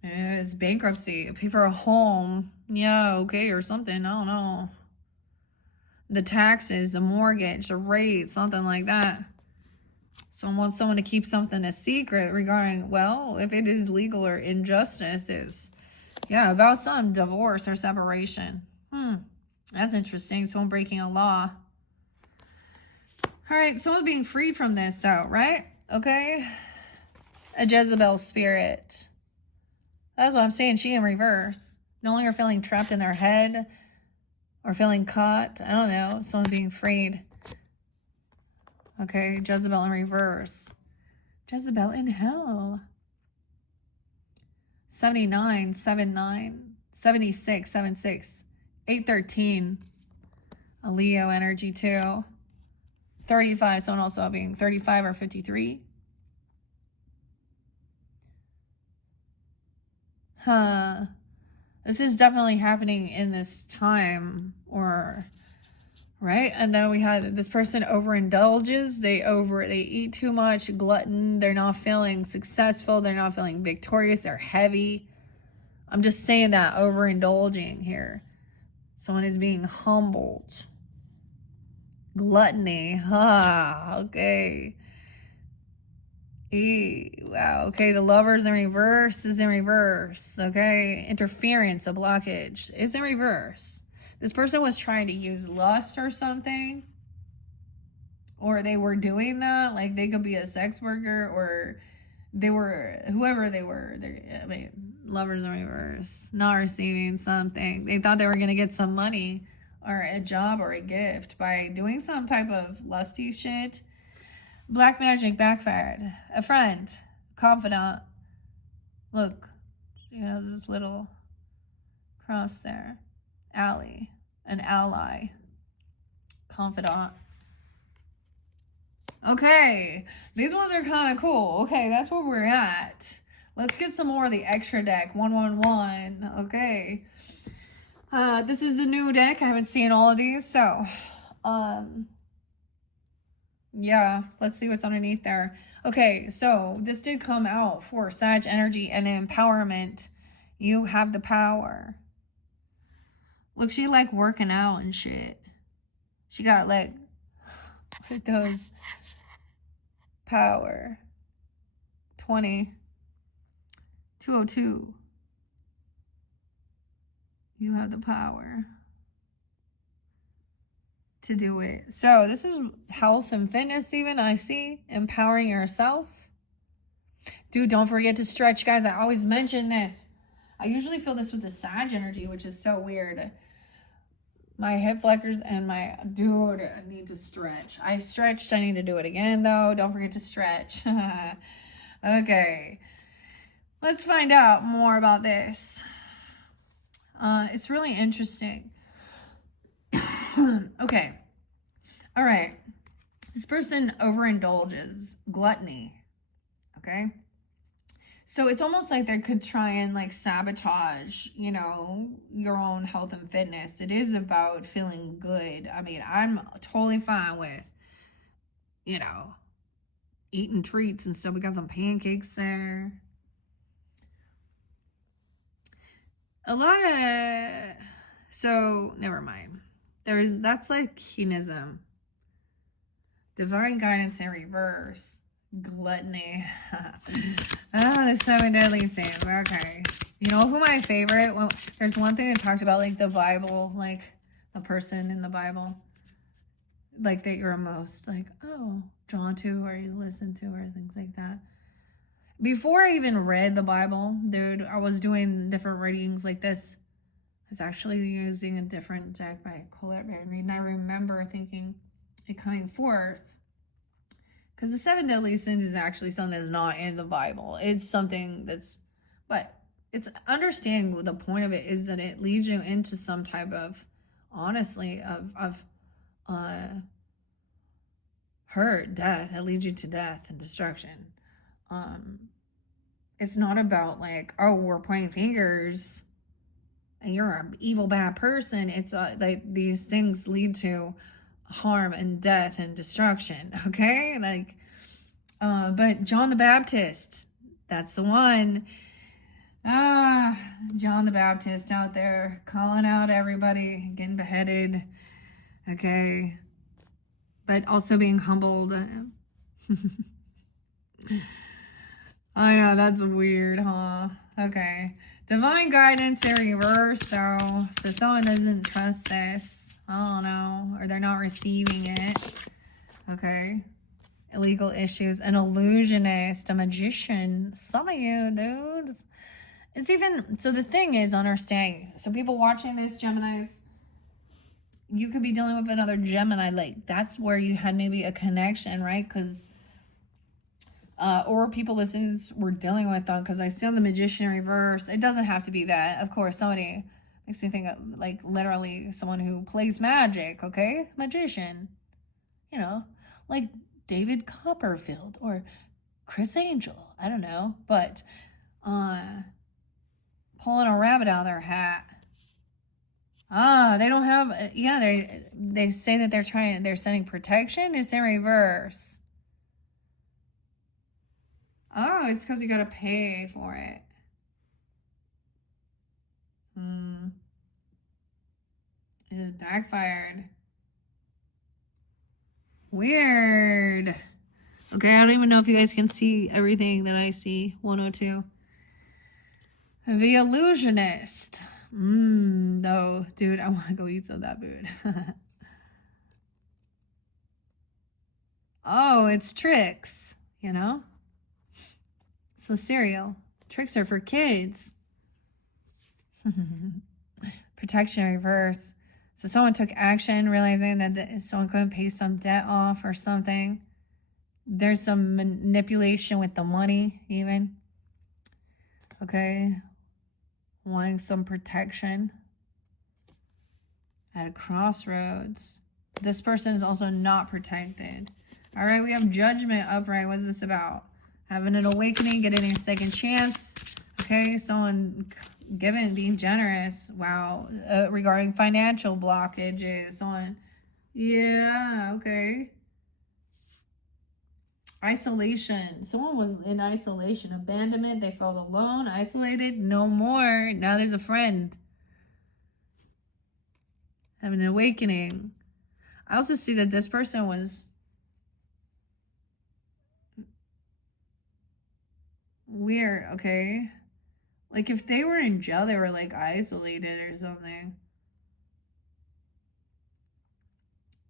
It's bankruptcy, pay for a home, yeah, okay, or something, I don't know. The taxes, the mortgage, the rate, something like that. Someone wants someone to keep something a secret regarding, well, if it is legal or injustice, is, yeah, about some divorce or separation. That's interesting. Someone breaking a law. All right, someone's being freed from this, though, right? Okay. A Jezebel spirit. That's what I'm saying. She in reverse. No longer feeling trapped in their head or feeling caught. I don't know. Someone being freed. Okay, Jezebel in reverse. Jezebel in hell. 79, 79, 76, 76, 813. A Leo energy, too. 35, someone also being 35 or 53. This is definitely happening in this time, or, right? And then we had this person overindulges. They eat too much, glutton. They're not feeling successful. They're not feeling victorious. They're heavy. I'm just saying that, overindulging here. Someone is being humbled. Gluttony. Okay. Wow. Okay, the Lovers in reverse is in reverse. Okay, interference, a blockage is in reverse. This person was trying to use lust or something, or they were doing that. Like, they could be a sex worker, or they were, whoever they were. Lovers in reverse, not receiving something. They thought they were going to get some money or a job or a gift by doing some type of lusty shit. Black magic backfired. A friend, confidant. Look, she has this little cross there. Ally, an ally, confidant. Okay, these ones are kind of cool. Okay, that's where we're at. Let's get some more of the extra deck. 111. Okay. This is the new deck. I haven't seen all of these, so yeah, let's see what's underneath there. Okay, so this did come out for Sag energy and empowerment. You have the power. Look, she like working out and shit. She got like, what does power 20 202. You have the power to do it. So this is health and fitness, even, I see. Empowering yourself. Dude, don't forget to stretch, guys. I always mention this. I usually feel this with the Sag energy, which is so weird. My hip flexors and my, dude, I need to stretch. I stretched. I need to do it again, though. Don't forget to stretch. Okay. Let's find out more about this. It's really interesting. Okay. All right. This person overindulges. Gluttony. Okay. So it's almost like they could try and like sabotage, you know, your own health and fitness. It is about feeling good. I mean, I'm totally fine with, you know, eating treats and stuff. We got some pancakes there. A lot of, so never mind. That's like hedonism. Divine guidance in reverse. Gluttony. The 7 deadly sins. Okay. You know who my favorite? Well, there's one thing that talked about like the Bible, like a person in the Bible, like that you're most like, oh, drawn to or you listen to or things like that. Before I even read the Bible, dude, I was doing different readings like this. I was actually using a different deck by Colette Baron, and I remember thinking it coming forth. Because the 7 deadly sins is actually something that's not in the Bible. It's something that's, but it's understanding the point of it is that it leads you into some type of, honestly, of hurt, death. It leads you to death and destruction. It's not about like, oh, we're pointing fingers and you're an evil, bad person. It's like these things lead to harm and death and destruction. Okay, like but John the Baptist, that's the one. John the Baptist out there calling out everybody, getting beheaded. Okay, but also being humbled. I know, that's weird, huh? Okay, divine guidance in reverse though, so someone doesn't trust this, I don't know, or they're not receiving it. Okay, illegal issues, an illusionist, a magician, some of you dudes. It's even, so the thing is, understanding, so people watching this, Geminis, you could be dealing with another Gemini, like that's where you had maybe a connection, right? Because or people listening were dealing with them, because I see on the magician reverse, it doesn't have to be that, of course. Somebody makes me think of like literally someone who plays magic. Okay, magician, you know, like David Copperfield or Chris Angel, I don't know, but pulling a rabbit out of their hat. They don't have, yeah, they say that they're sending protection. It's in reverse. Oh, it's because you gotta pay for it. It is backfired. Weird. Okay, I don't even know if you guys can see everything that I see. 102. The illusionist. No, dude, I want to go eat some of that food. Oh, it's tricks, you know? So cereal. Tricks are for kids. Protection reverse. So someone took action, realizing that someone couldn't pay some debt off or something. There's some manipulation with the money, even. Okay. Wanting some protection. At a crossroads. This person is also not protected. All right, we have judgment upright. What's this about? Having an awakening, getting a second chance. Okay, someone being generous. Wow. Regarding financial blockages on. Yeah, okay. Isolation. Someone was in isolation. Abandonment. They felt alone, isolated. No more. Now there's a friend. Having an awakening. I also see that this person was weird, okay? Like if they were in jail, they were like isolated or something.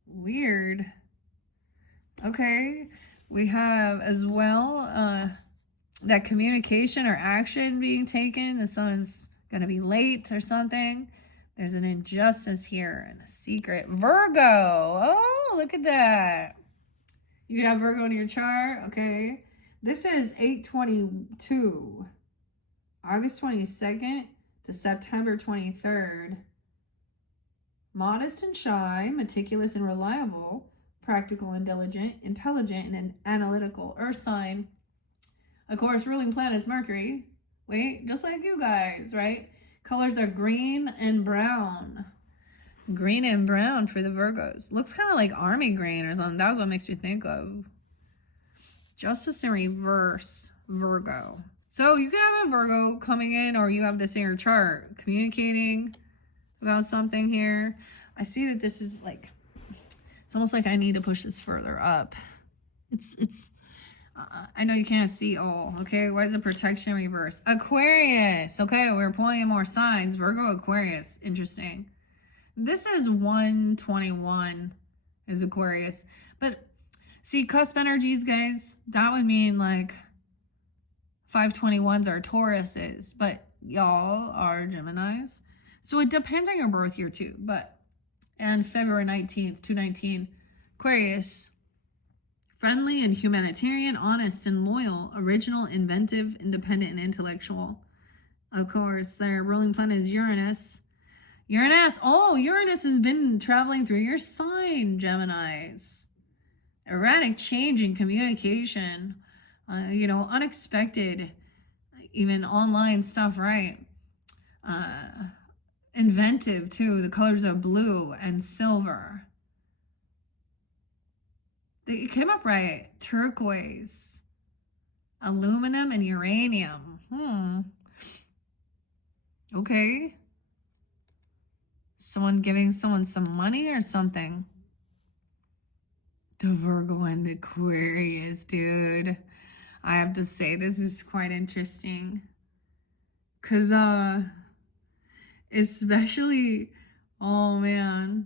Weird. Okay. We have as well that communication or action being taken. That someone's going to be late or something. There's an injustice here and a secret. Virgo. Oh, look at that. You can have Virgo in your chart. Okay. This is 8/22. August 22nd to September 23rd. Modest and shy, meticulous and reliable, practical and diligent, intelligent and analytical. Earth sign. Of course, ruling planet is Mercury. Wait, just like you guys, right? Colors are green and brown. Green and brown for the Virgos. Looks kind of like army green or something. That's what makes me think of. Justice in reverse, Virgo. So you can have a Virgo coming in, or you have this in your chart, communicating about something here. I see that this is like, It's almost like I need to push this further up. I know you can't see all, okay? Why is it protection in reverse? Aquarius, okay? We're pulling in more signs. Virgo, Aquarius, interesting. This is 121 is Aquarius. But see, cusp energies, guys, that would mean like 521s are Tauruses, but y'all are Geminis. So it depends on your birth year too. But, and February 19th, 219, Aquarius, friendly and humanitarian, honest and loyal, original, inventive, independent, and intellectual. Of course, their ruling planet is Uranus. Uranus, oh, Uranus has been traveling through your sign, Geminis. Erratic change in communication, unexpected, even online stuff, right? Inventive, too. The colors are blue and silver. It came up right. Turquoise, aluminum, and uranium. Okay. Someone giving someone some money or something. The Virgo and the Aquarius, dude. I have to say, this is quite interesting. Because, especially, oh man.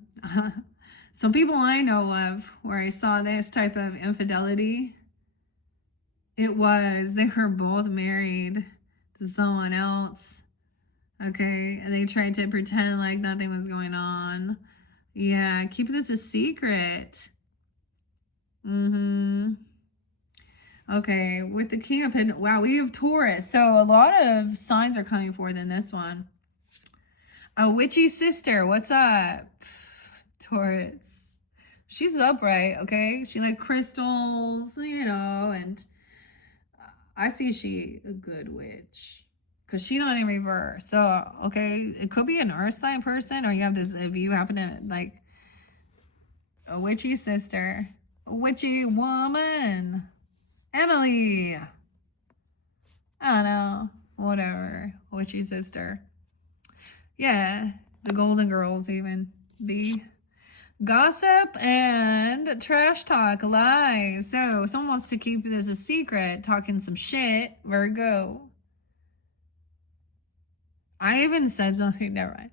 Some people I know of where I saw this type of infidelity, they were both married to someone else, okay? And they tried to pretend like nothing was going on. Yeah, keep this a secret. Okay, with the King of Pentacles, wow, we have Taurus. So a lot of signs are coming forth in this one. A witchy sister, what's up? Taurus. She's upright, okay? She like crystals, and I see she a good witch. Because she's not in reverse. So, okay, it could be an earth sign person, or you have this, if you happen to, like, a witchy sister. A witchy woman. Emily. I don't know. Whatever. Witchy sister. Yeah. The Golden Girls even. Gossip and trash talk, lies. So someone wants to keep this a secret, talking some shit. Virgo. I even said something, never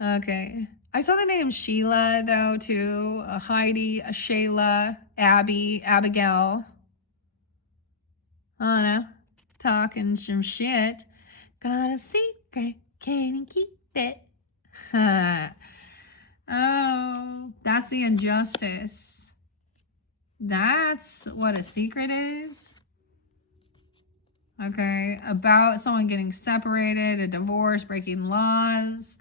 mind. Okay. I saw the name Sheila, though, too. A Heidi, a Shayla, Abby, Abigail. I don't know. Talking some shit. Got a secret, can you keep it? Oh, that's the injustice. That's what a secret is. Okay, about someone getting separated, a divorce, breaking laws.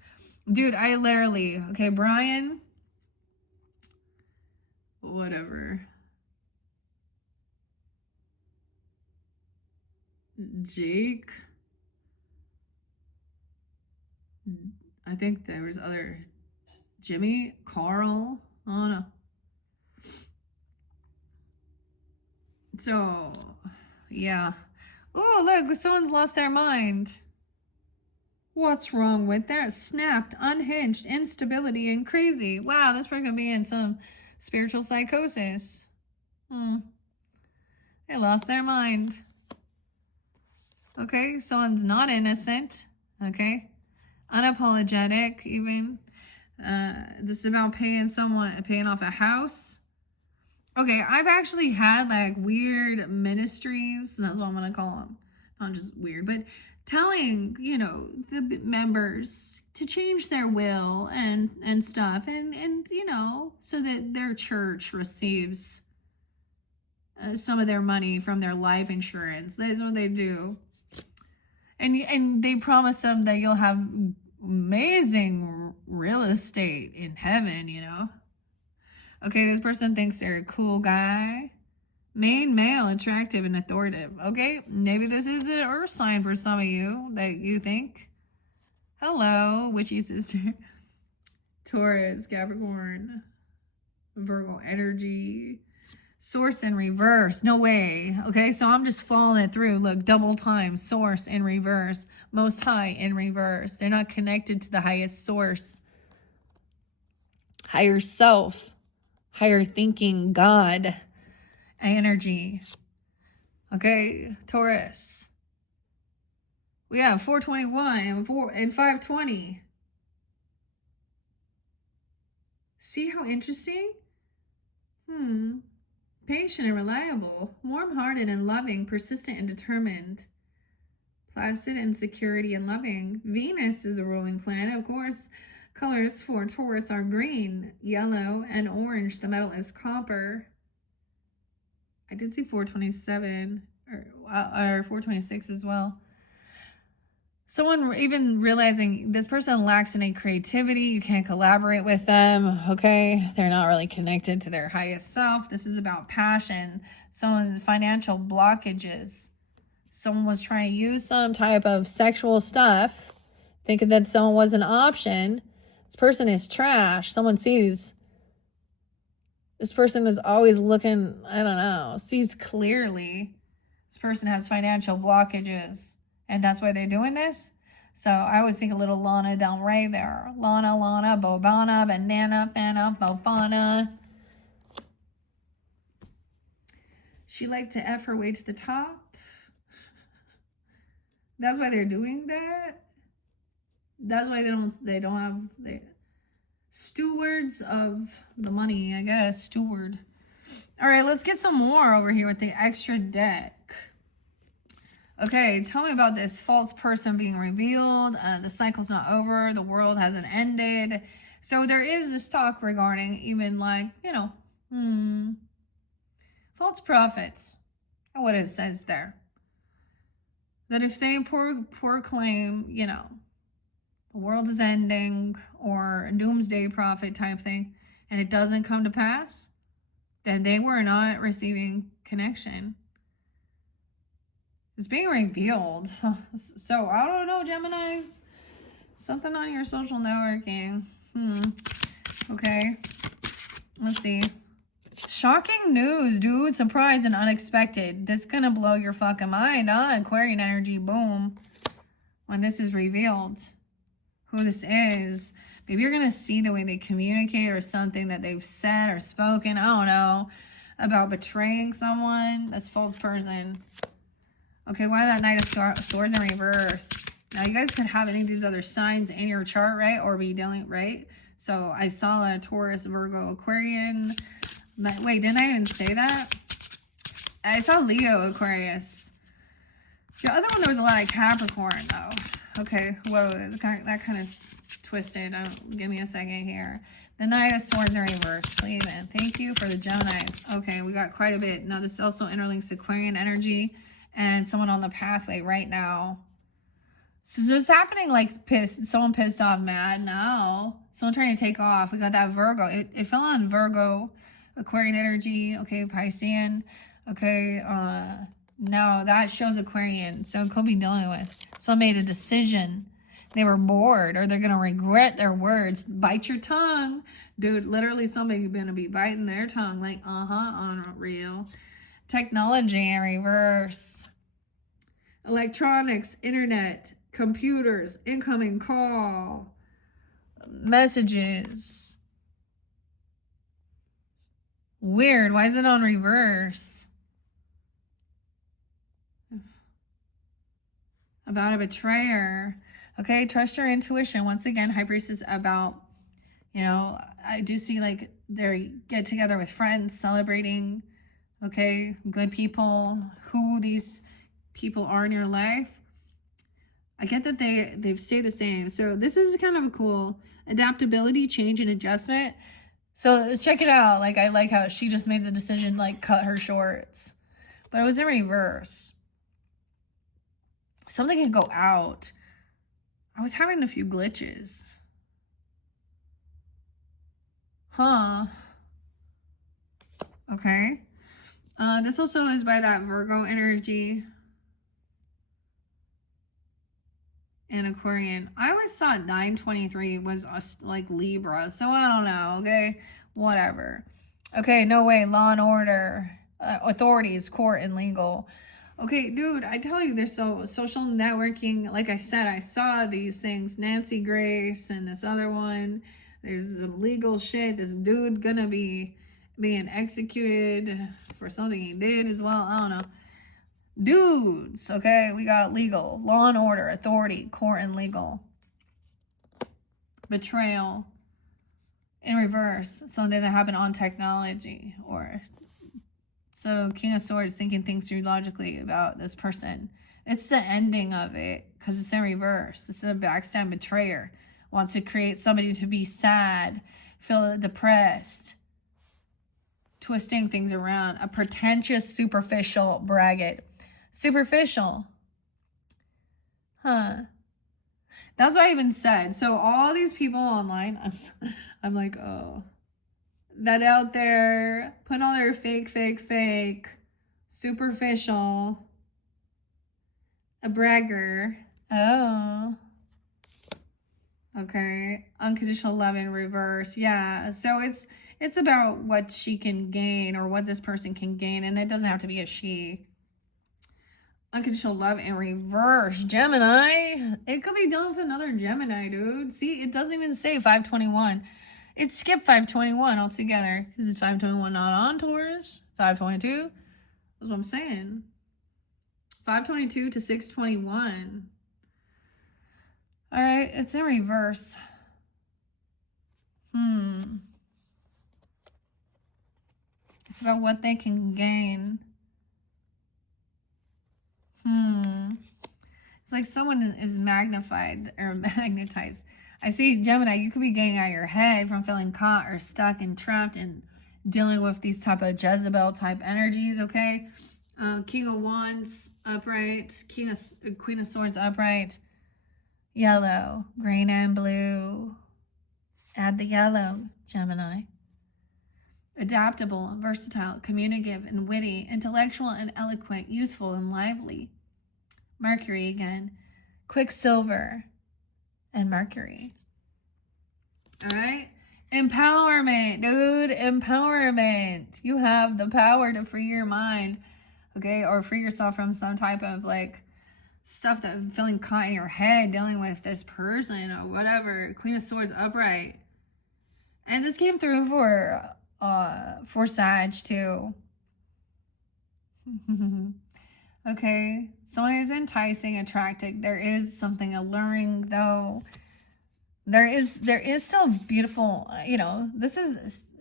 Dude, I literally, okay, Brian, whatever. Jake. I think there was other. Jimmy, Carl, oh no. So, yeah. Oh, look, someone's lost their mind. What's wrong with that? Snapped, unhinged, instability, and crazy. Wow, this person could be in some spiritual psychosis. They lost their mind. Okay, someone's not innocent. Okay, unapologetic even. This is about paying off a house. Okay, I've actually had like weird ministries. That's what I'm gonna call them. Not just weird, but telling, the members to change their will and stuff, and so that their church receives some of their money from their life insurance. That's what they do. And they promise them that you'll have amazing real estate in heaven, Okay, this person thinks they're a cool guy. Main male, attractive, and authoritative. Okay, maybe this is an earth sign for some of you that you think. Hello, witchy sister. Taurus, Capricorn, Virgo energy. Source in reverse. No way. Okay, so I'm just following it through. Look, double time. Source in reverse. Most high in reverse. They're not connected to the highest source. Higher self. higher thinking, God energy. Okay, Taurus. We have 421 and 520. See how interesting? Patient and reliable, warm-hearted and loving, persistent and determined, placid and security and loving. Venus is the ruling planet, of course. Colors for Taurus are green, yellow, and orange. The metal is copper. I did see 427 or 426 as well. Someone even realizing this person lacks any creativity. You can't collaborate with them. Okay. They're not really connected to their highest self. This is about passion. Someone, financial blockages. Someone was trying to use some type of sexual stuff, thinking that someone was an option. This person is trash. Someone sees. This person is always looking, I don't know, sees clearly. This person has financial blockages. And that's why they're doing this. So I always think a little Lana Del Rey there. Lana, Bobana, Banana, Fana, Fofana. She liked to F her way to the top. That's why they're doing that. That's why they don't have the stewards of the money, I guess. Steward. All right, let's get some more over here with the extra deck. Okay, tell me about this false person being revealed. The cycle's not over. The world hasn't ended. So there is this talk regarding even like, false prophets. What it says there. That if they proclaim, the world is ending or a doomsday prophet type thing, and it doesn't come to pass, then they were not receiving connection. It's being revealed. So I don't know, Geminis. Something on your social networking. Okay. Let's see. Shocking news, dude. Surprise and unexpected. This is gonna blow your fucking mind, huh? Aquarian energy, boom. When this is revealed, who this is. Maybe you're gonna see the way they communicate or something that they've said or spoken. I don't know. About betraying someone. That's false person. Okay, why that Knight of Swords in reverse? Now, you guys could have any of these other signs in your chart, right? Or be dealing, right? So, I saw a Taurus, Virgo, Aquarian. Wait, didn't I even say that? I saw Leo, Aquarius. The other one, there was a lot of Capricorn, though. Okay, whoa, that kind of twisted. Give me a second here. The Knight of Swords in reverse, please, and thank you for the Geminis. Okay, we got quite a bit. Now, this also interlinks Aquarian energy and someone on the pathway right now. So this happening like someone pissed off, mad. No, someone trying to take off. We got that Virgo. It fell on Virgo, Aquarian energy. Okay, Piscean. Okay, now that shows Aquarian. So it could be dealing with someone made a decision. They were bored, or they're gonna regret their words. Bite your tongue, dude. Literally, somebody's gonna be biting their tongue. Like, unreal. Technology in reverse. Electronics, internet, computers, incoming call, messages. Weird. Why is it on reverse? About a betrayer. Okay, trust your intuition. Once again, High Priestess about, I do see like they get together with friends celebrating. Okay, good people, who these people are in your life. I get that they've stayed the same. So this is kind of a cool adaptability, change, and adjustment. So let's check it out. Like, I like how she just made the decision, like, cut her shorts. But it was in reverse. Something can go out. I was having a few glitches. Huh. Okay. This also is by that Virgo energy and Aquarian. I always thought 923 was like Libra, so I don't know. Okay, whatever. Okay, no way. Law and order, authorities, court, and legal. Okay, dude, I tell you, there's social networking. Like I said, I saw these things. Nancy Grace and this other one. There's some legal shit. This dude gonna be being executed for something he did as well. I don't know. Dudes, okay? We got legal, law and order, authority, court and legal. Betrayal. In reverse, something that happened on technology. Or so King of Swords, thinking things through logically about this person. It's the ending of it because it's in reverse. It's a backstab betrayer. Wants to create somebody to be sad, feel depressed, twisting things around. A pretentious, superficial braggart. Superficial. Huh. That's what I even said. So all these people online, I'm like, oh, that out there, put all their fake, superficial, a bragger. Oh. Okay. Unconditional love in reverse. Yeah. So it's about what she can gain or what this person can gain. And it doesn't have to be a she. Unconditional love in reverse. Gemini. It could be done with another Gemini, dude. See, it doesn't even say 521. It skipped 521 altogether. Because it's 521 not on Taurus. 522. That's what I'm saying. 522 to 621. Alright, it's in reverse. It's about what they can gain. It's like someone is magnified or magnetized. I see Gemini, you could be getting out of your head from feeling caught or stuck and trapped and dealing with these type of Jezebel type energies, okay? King of Wands upright, Queen of Swords upright, yellow, green and blue. Add the yellow, Gemini. Adaptable, versatile, communicative and witty, intellectual and eloquent, youthful and lively. Mercury again. Quicksilver and Mercury. All right. Empowerment, dude. Empowerment. You have the power to free your mind, okay? Or free yourself from some type of like stuff that feeling caught in your head, dealing with this person or whatever. Queen of Swords upright. And this came through for Sag too. Okay, someone is enticing, attractive. There is something alluring, though. There is still beautiful. You know,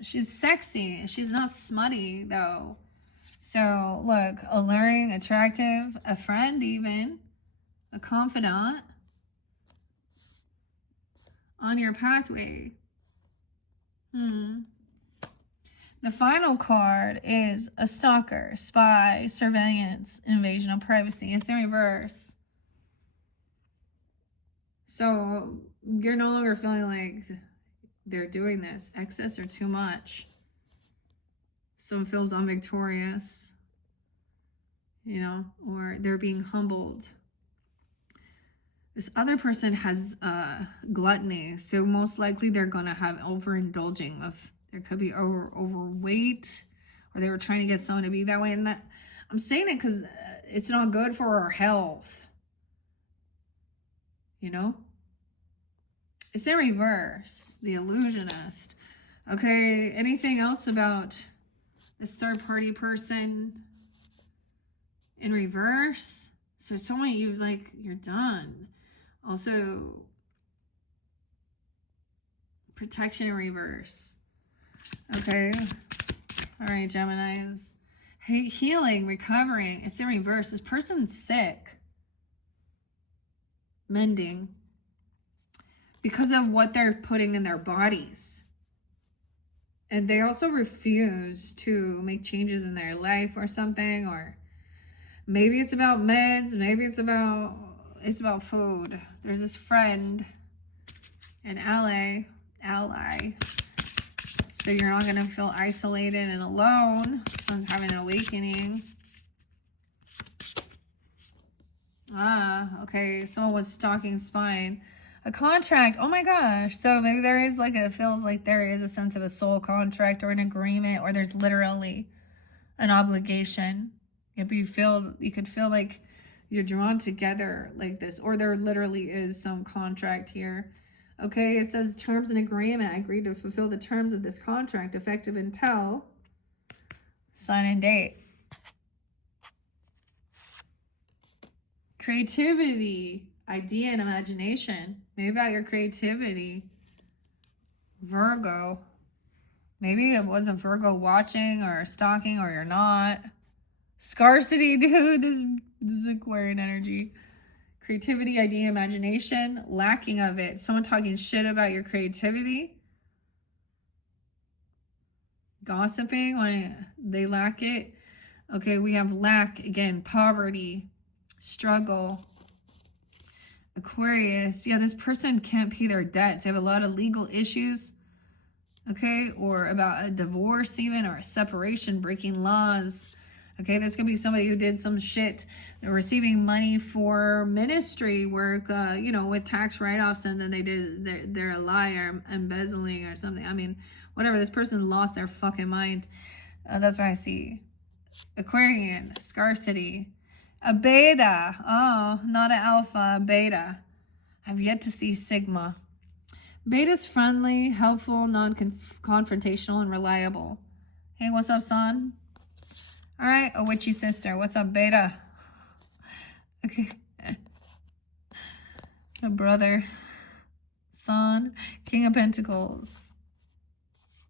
she's sexy. She's not smutty though. So look, alluring, attractive, a friend, even a confidant on your pathway. The final card is a stalker, spy, surveillance, invasion of privacy. It's in reverse. So you're no longer feeling like they're doing this. Excess or too much. Someone feels unvictorious, you know, or they're being humbled. This other person has gluttony. So most likely they're going to have overindulging of... There could be overweight, or they were trying to get someone to be that way. And I'm saying it because it's not good for our health. You know? It's in reverse. The illusionist. Okay, anything else about this third-party person in reverse? So someone you're done. Also, protection in reverse. Okay. All right, Geminis. Healing, recovering. It's in reverse. This person's sick. Mending. Because of what they're putting in their bodies. And they also refuse to make changes in their life or something. Or maybe it's about meds. Maybe it's about food. There's this friend, an ally. So you're not going to feel isolated and alone. Someone's having an awakening. Okay. Someone was stalking, spying. A contract. Oh my gosh. So maybe there is it feels like there is a sense of a soul contract or an agreement, or there's literally an obligation. You could feel like you're drawn together like this, or there literally is some contract here. Okay, it says terms and agreement. I agree to fulfill the terms of this contract, effective until sign and date. Creativity, idea, and imagination. Maybe about your creativity. Virgo. Maybe it was a Virgo watching or stalking, or you're not. Scarcity, dude. This is Aquarian energy. Creativity, idea, imagination. Lacking of it. Someone talking shit about your creativity. Gossiping when they lack it. Okay, we have lack again. Poverty. Struggle. Aquarius. Yeah, this person can't pay their debts. They have a lot of legal issues. Okay, or about a divorce even, or a separation, breaking laws. Okay, this could be somebody who did some shit. They're receiving money for ministry work, you know, with tax write-offs, and then they're a liar, embezzling or something. I mean, whatever. This person lost their fucking mind. That's what I see. Aquarian, scarcity. A beta. Oh, not an alpha, a beta. I've yet to see sigma. Beta's friendly, helpful, non-confrontational, and reliable. Hey, what's up, son? All right, a witchy sister. What's up, beta? Okay. A brother. Son. King of Pentacles.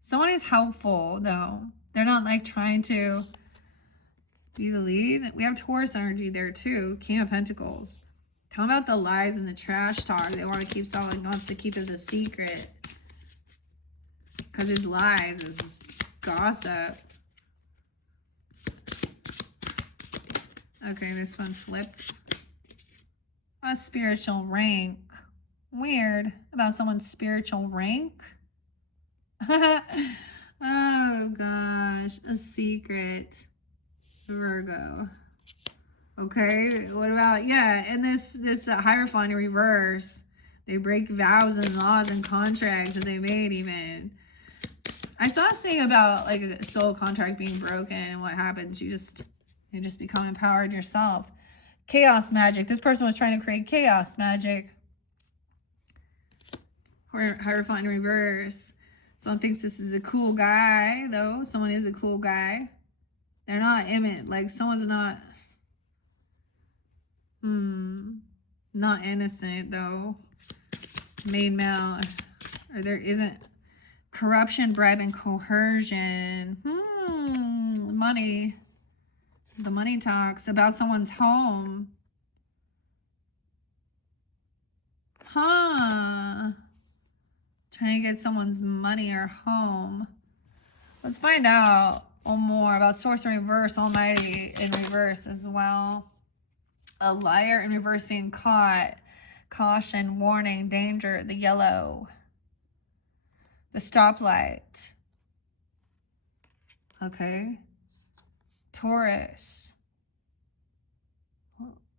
Someone is helpful, though. They're not, like, trying to be the lead. We have Taurus energy there, too. King of Pentacles. Tell them about the lies and the trash talk they want to keep selling, wants to keep as a secret. Because his lies is gossip. Okay, this one flipped. A spiritual rank. Weird. About someone's spiritual rank. Oh, gosh. A secret. Virgo. Okay, what about, yeah, and this Hierophant in reverse. They break vows and laws and contracts that they made even. I saw a thing about like a soul contract being broken and what happens. You just become empowered yourself. Chaos magic. This person was trying to create chaos magic. Or Hierophant in reverse. Someone thinks this is a cool guy, though. Someone is a cool guy. They're not imminent. Like, someone's not... not innocent, though. Made male. Or there isn't corruption, bribe, and coercion. Money. The money talks about someone's home. Trying to get someone's money or home. Let's find out more about Source in reverse, Almighty in reverse as well. A liar in reverse being caught. Caution, warning, danger, the yellow. The stoplight. Okay. Taurus.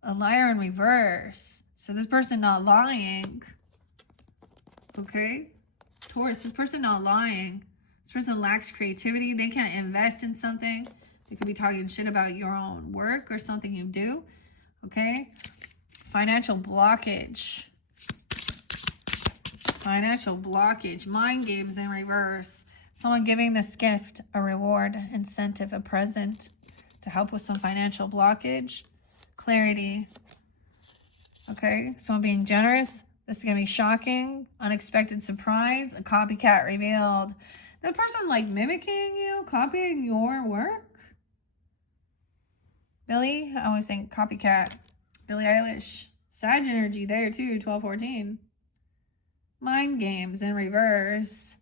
A liar in reverse. So this person not lying. Okay. Taurus, this person not lying. This person lacks creativity. They can't invest in something. They could be talking shit about your own work or something you do. Okay. Financial blockage. Financial blockage. Mind games in reverse. Someone giving this gift a reward, incentive, a present to help with some financial blockage. Clarity. Okay. Someone being generous. This is going to be shocking. Unexpected surprise. A copycat revealed. The person like mimicking you, copying your work. Billy, I always think copycat. Billie Eilish. Sag energy there too, 12-14. Mind games in reverse.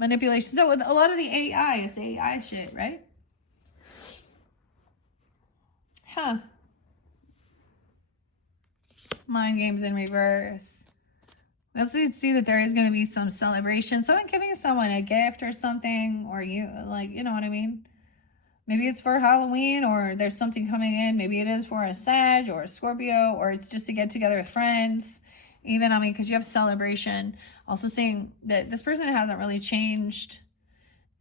Manipulation. So with a lot of the AI, it's AI shit, right? Mind games in reverse. We also see that there is going to be some celebration. Someone giving someone a gift or something, or you, like, you know what I mean? Maybe it's for Halloween, or there's something coming in. Maybe it is for a Sag or a Scorpio, or it's just to get together with friends. Even, I mean, because you have celebration. Also saying that this person hasn't really changed,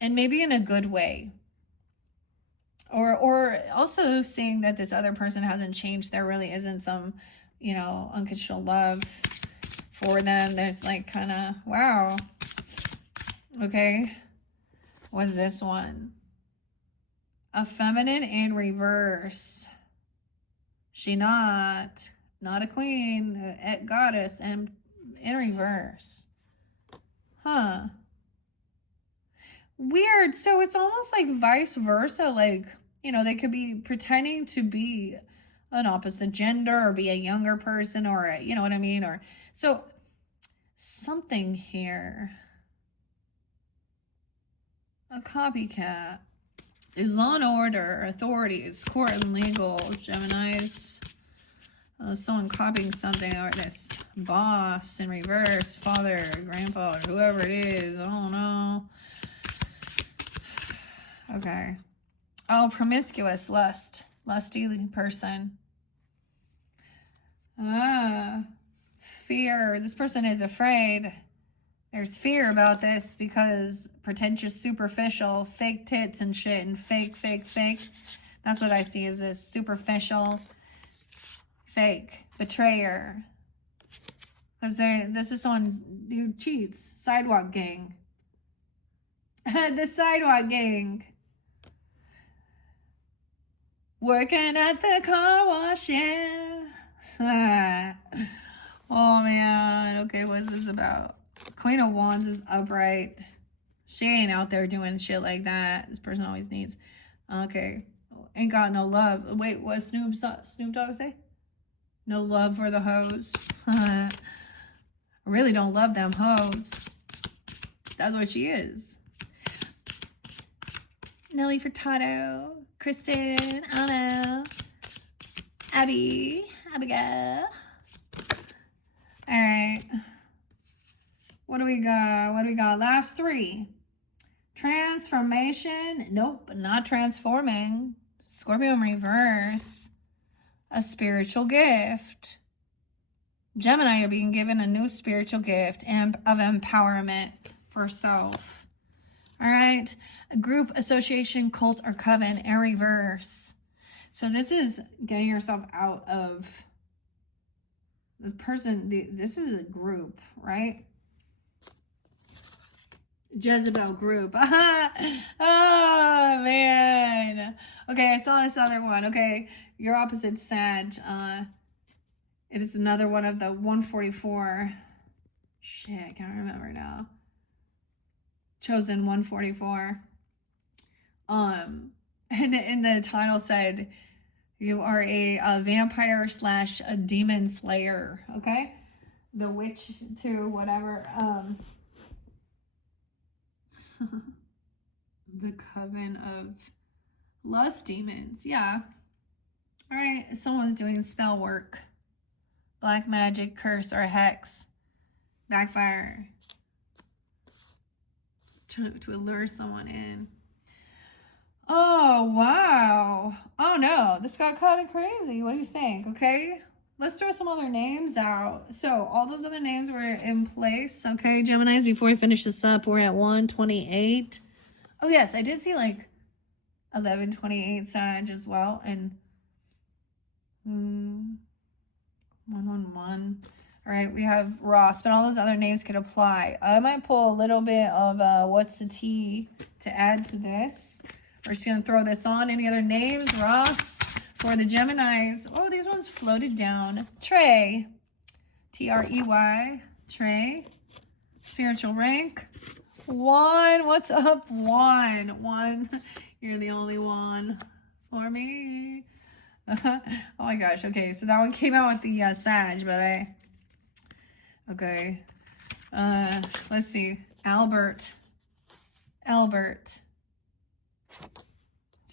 and maybe in a good way. Or also seeing that this other person hasn't changed. There really isn't some, you know, unconditional love for them. There's like kind of, wow. Okay. was this one. A feminine in reverse. She not a queen, a goddess, and in reverse. Huh. Weird. So it's almost like vice versa. Like, you know, they could be pretending to be an opposite gender or be a younger person or, you know what I mean? Or so something here. A copycat. There's law and order, authorities, court and legal, Geminis. Someone copying something or this boss in reverse, father, grandpa, or whoever it is. I don't know. Okay. Oh, promiscuous, lusty person. Fear. This person is afraid. There's fear about this because pretentious, superficial, fake tits and shit, and fake. That's what I see is this superficial, fake, betrayer. Because this is someone who cheats. Sidewalk gang. The sidewalk gang. Working at the car wash, yeah. Oh, man. Okay, what's this about? Queen of Wands is upright. She ain't out there doing shit like that. This person always needs. Okay. Ain't got no love. Wait, what Snoop Dogg say? No love for the hoes. I really don't love them hoes. That's what she is. Nelly Furtado. Kristen. Anna. Abby. Abigail. Alright. What do we got? Last three. Transformation. Nope, not transforming. Scorpio in reverse. A spiritual gift. Gemini are being given a new spiritual gift of empowerment for self. All right. A group, association, cult, or coven in reverse. So this is getting yourself out of this person. This is a group, right? Jezebel group. Oh, man. Okay, I saw this other one. Okay, your opposite Sag. It is another one of the 144. Shit, I can't remember now. Chosen 144. And the title said you are a vampire / a demon slayer. Okay, the witch to whatever. The coven of lust demons. Yeah. All right. Someone's doing spell work. Black magic, curse, or hex. Backfire. To lure someone in. Oh, wow. Oh, no. This got kind of crazy. What do you think? Okay. Let's throw some other names out. So, all those other names were in place. Okay, Geminis, before I finish this up, we're at 128. Oh, yes. I did see, like, 1128 Sag as well. And 111. All right, we have Ross, but all those other names could apply. I might pull a little bit of what's the tea to add to this. We're just going to throw this on. Any other names? Ross for the Geminis. Oh, these ones floated down. Trey. Trey. Trey. Spiritual rank. 1. What's up? 1. 1. You're the only one for me. Oh my gosh. Okay, so that one came out with the Sag, but okay. Let's see. Albert.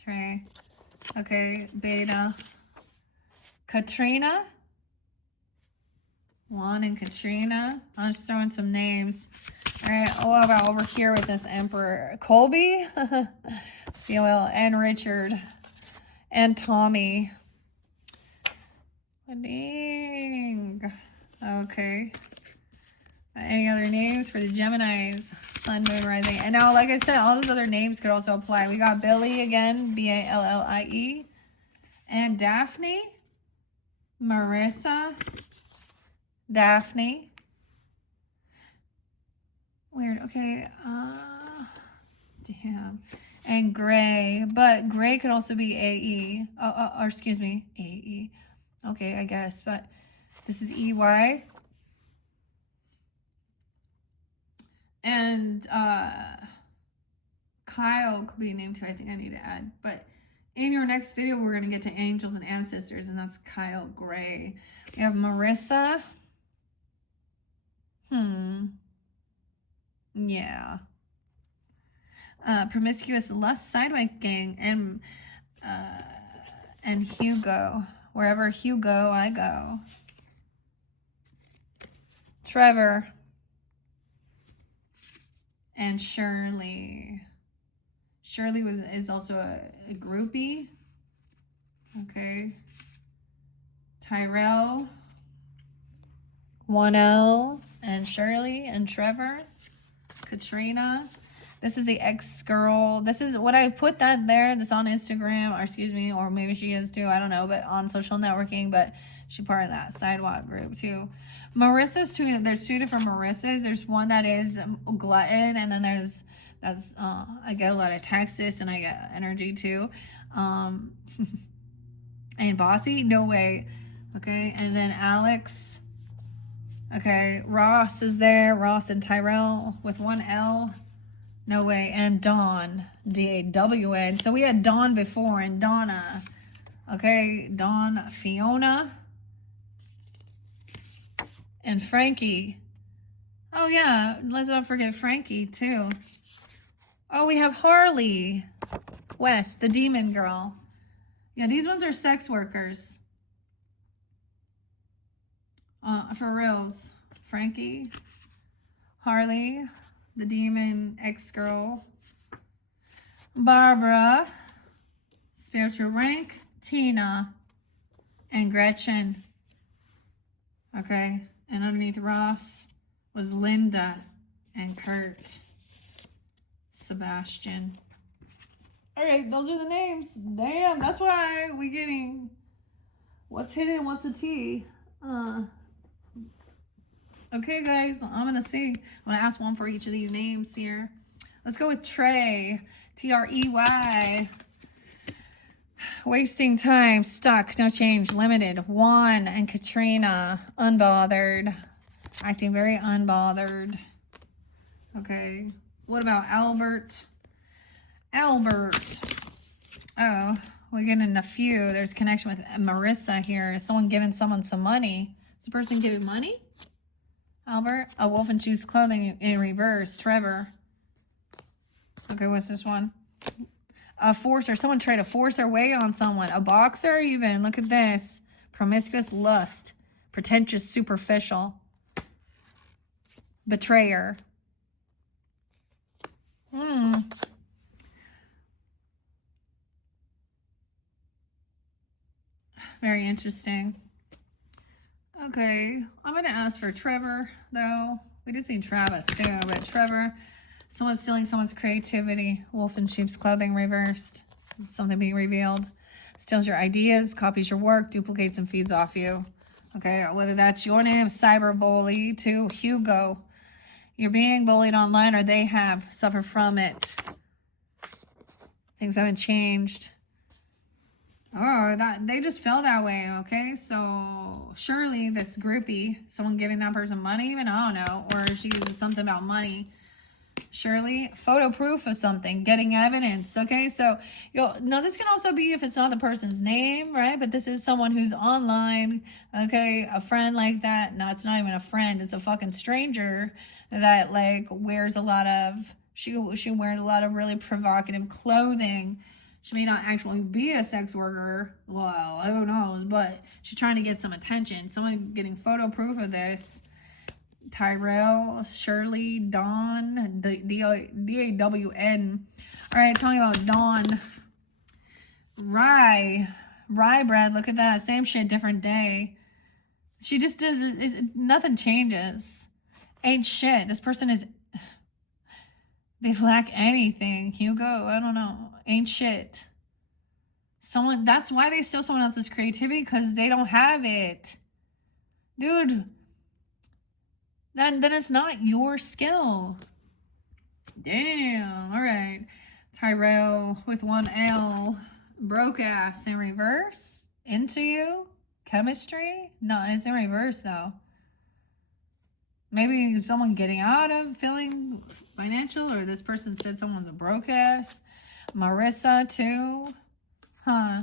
Trey. Okay, Beta. Katrina. Juan and Katrina. I'm just throwing some names. All right, what about over here with this Emperor? Colby. COL and Richard. And Tommy. Dang. Okay. Any other names for the Geminis? Sun, Moon, Rising. And now, like I said, all those other names could also apply. We got Billy again, Ballie. And Daphne. Marissa. Daphne. Weird. Okay. Damn. And gray. But gray could also be AE. Or excuse me. AE. Okay, I guess. But this is EY. And Kyle could be named too. I think I need to add. But in your next video, we're going to get to angels and ancestors. And that's Kyle Gray. We have Marissa. Yeah. Promiscuous Lust Sidewalk Gang and Hugo. Wherever Hugo I go. Trevor and Shirley. Shirley is also a groupie. Okay. Tyrell, 1L, and Shirley and Trevor. Katrina. This is the ex-girl. This is what I put that there. This on Instagram, or excuse me, or maybe she is too. I don't know, but on social networking. But she's part of that sidewalk group too. Marissa's too. There's two different Marissas. There's one that is glutton, and then that's I get a lot of Texas, and I get energy too. And Bossy, no way. Okay, and then Alex. Okay, Ross is there. Ross and Tyrell with 1L. No way. And Dawn, D-A-W-N. So we had Dawn before and Donna. Okay, Dawn, Fiona. And Frankie. Oh, yeah. Let's not forget Frankie, too. Oh, we have Harley West, the demon girl. Yeah, these ones are sex workers. For reals. Frankie. Harley. The demon ex-girl. Barbara. Spiritual rank. Tina. And Gretchen. Okay. And underneath Ross was Linda and Kurt. Sebastian. Alright, those are the names. Damn, that's why we getting what's hidden, what's a T. Okay, guys, I'm going to see. I'm going to ask one for each of these names here. Let's go with Trey. T-R-E-Y. Wasting time. Stuck. No change. Limited. Juan and Katrina. Unbothered. Acting very unbothered. Okay. What about Albert? Albert. Oh, we're getting a few. There's connection with Marissa here. Is someone giving someone some money? Is the person giving money? Albert. A wolf in sheep's clothing in reverse. Trevor. Okay, what's this one? A forcer. Someone tried to force their way on someone. A boxer even. Look at this. Promiscuous lust. Pretentious superficial. Betrayer. Very interesting. Okay, I'm going to ask for Trevor, though. We did see Travis, too, but Trevor. Someone stealing someone's creativity. Wolf in sheep's clothing reversed. Something being revealed. Steals your ideas, copies your work, duplicates and feeds off you. Okay, whether that's your name, cyberbully, to Hugo. You're being bullied online, or they have suffered from it. Things haven't changed. Oh, they just fell that way, okay? So, surely this groupie, someone giving that person money even, I don't know, or she uses something about money. Surely, photo proof of something, getting evidence, okay? So, now this can also be if it's not the person's name, right? But this is someone who's online, okay? A friend like that. No, it's not even a friend. It's a fucking stranger that, like, wears a lot of, she wears a lot of really provocative clothing. She may not actually be a sex worker. Well, who knows? But she's trying to get some attention. Someone getting photo proof of this. Tyrell, Shirley, Dawn, D-A-W-N. All right, talking about Dawn. Rye bread. Look at that. Same shit, different day. She just does, nothing changes. Ain't shit. This person is, they lack anything. Hugo, I don't know. Ain't shit. Someone, that's why they steal someone else's creativity, because they don't have it. Dude, then it's not your skill. Damn. All right. Tyrell with one L. Broke ass in reverse. Into you. Chemistry. No, it's in reverse though. Maybe someone getting out of feeling financial, or this person said someone's a broke ass. Marissa too. Huh.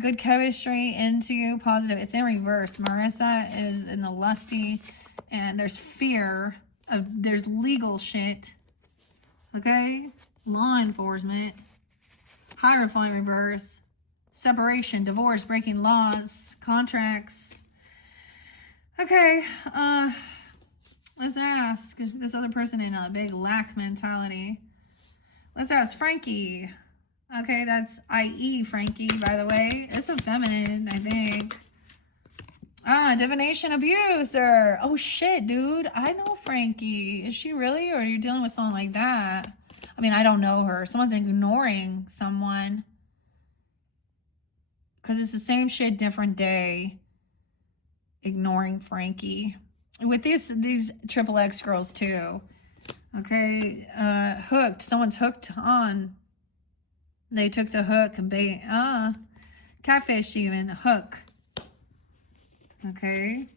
Good chemistry, into you, positive. It's in reverse. Marissa is in the lusty, and there's fear of, there's legal shit. Okay? Law enforcement. Hierophant reverse. Separation, divorce, breaking laws, contracts. Okay, let's ask this other person in a big lack mentality. Let's ask Frankie. Okay, that's IE Frankie, by the way. It's a feminine, I think. Divination abuser. Oh, shit, dude. I know Frankie. Is she really? Or are you dealing with someone like that? I mean, I don't know her. Someone's ignoring someone. Because it's the same shit, different day. Ignoring Frankie. With these triple X girls, too. Okay, hooked. Someone's hooked on. They took the hook and bait. Catfish even. Hook. Okay.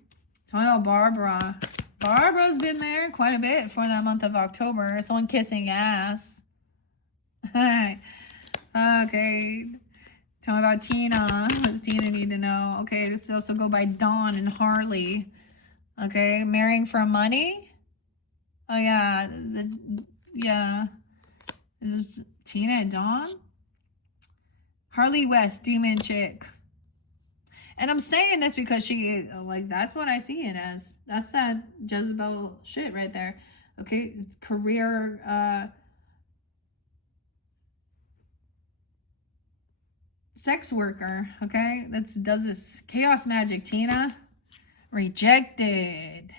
So Barbara. Barbara's been there quite a bit for that month of October. Someone kissing ass. Okay. Tell me about Tina. What does Tina need to know? Okay, this also go by Dawn and Harley. Okay, marrying for money. Oh yeah, yeah. Is this Tina and Dawn? Harley West, demon chick. And I'm saying this because she, like, that's what I see it as. That's that Jezebel shit right there. Okay, career, sex worker, okay? Does this chaos magic, Tina. Rejected.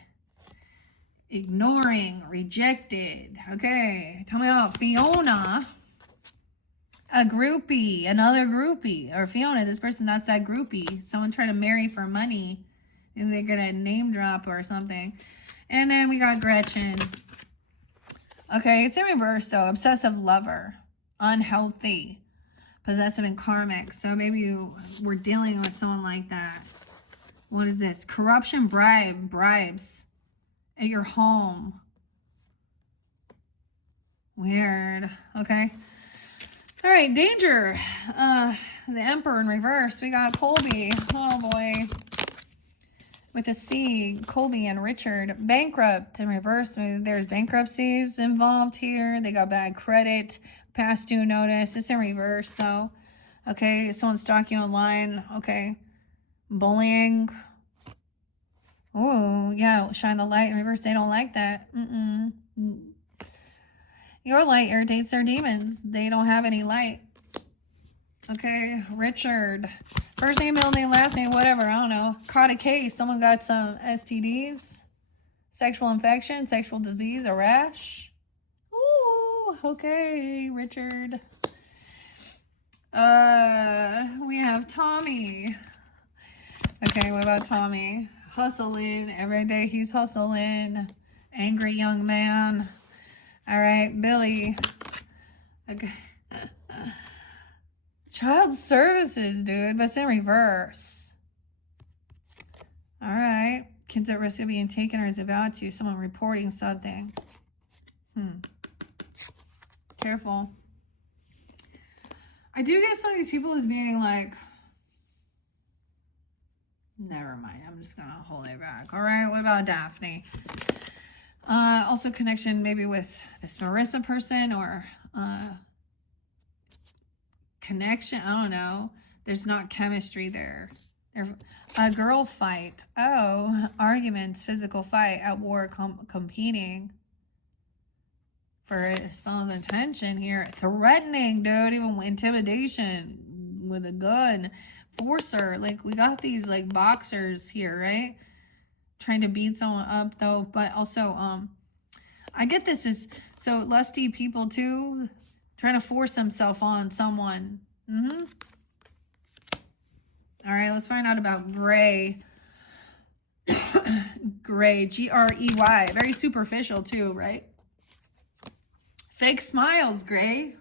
Ignoring, rejected. Okay, tell me about Fiona. A groupie, another groupie. Or Fiona, this person, that's that groupie. Someone trying to marry for money. And they're gonna name drop or something. And then we got Gretchen. Okay, it's in reverse though. Obsessive lover. Unhealthy. Possessive and karmic. So maybe we're dealing with someone like that. What is this? Corruption, bribes. At your home. Weird. Okay. All right, danger. The Emperor in reverse. We got Colby. Oh boy. With a C, Colby and Richard. Bankrupt in reverse. There's bankruptcies involved here. They got bad credit. Past due notice. It's in reverse though. Okay, someone's stalking you online. Okay. Bullying. Oh, yeah, shine the light in reverse. They don't like that. Your light irritates their demons. They don't have any light. Okay, Richard. First name, middle name, last name, whatever. I don't know. Caught a case. Someone got some STDs. Sexual infection, sexual disease, a rash. Ooh, okay, Richard. We have Tommy. Okay, what about Tommy? Hustling. Every day he's hustling. Angry young man. All right, Billy. Okay. Child services, dude, but it's in reverse. All right. Kids at risk of being taken or is about to. Someone reporting something. Careful. I do get some of these people as being like, never mind. I'm just going to hold it back. All right. What about Daphne? Also connection maybe with this Marissa person or connection. I don't know. There's not chemistry there. A girl fight. Oh, arguments, physical fight, at war, competing for someone's attention here. Threatening, dude. Even intimidation with a gun. Forcer. Like, we got these, like, boxers here, right? Trying to beat someone up, though. But also, I get this is, so lusty people, too. Trying to force themselves on someone. All right, let's find out about Gray. Gray, Grey. Very superficial, too, right? Fake smiles, Gray.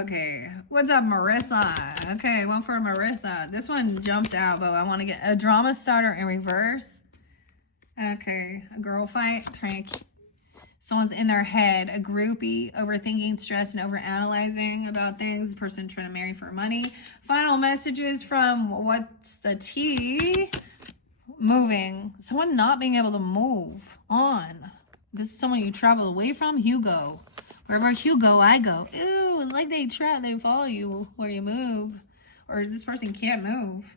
Okay, what's up, Marissa? Okay, one for Marissa. This one jumped out, but I want to get a drama starter in reverse. Okay, a girl fight, trying to keep, someone's in their head, a groupie, overthinking, stressed, and overanalyzing about things, a person trying to marry for money. Final messages from what's the tea? Moving, someone not being able to move on. This is someone you travel away from. Hugo. Wherever Hugo, I go. Ew, it's like they follow you where you move. Or this person can't move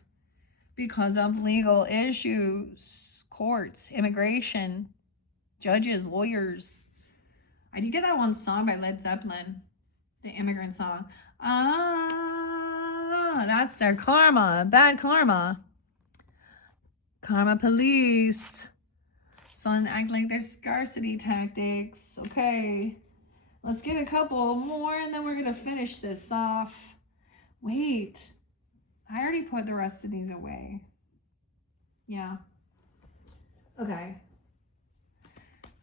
because of legal issues. Courts, immigration, judges, lawyers. I did get that one song by Led Zeppelin. The immigrant song. Ah, that's their karma. Bad karma. Karma police. Someone act like there's scarcity tactics. Okay. Let's get a couple more and then we're going to finish this off. Wait. I already put the rest of these away. Yeah. Okay.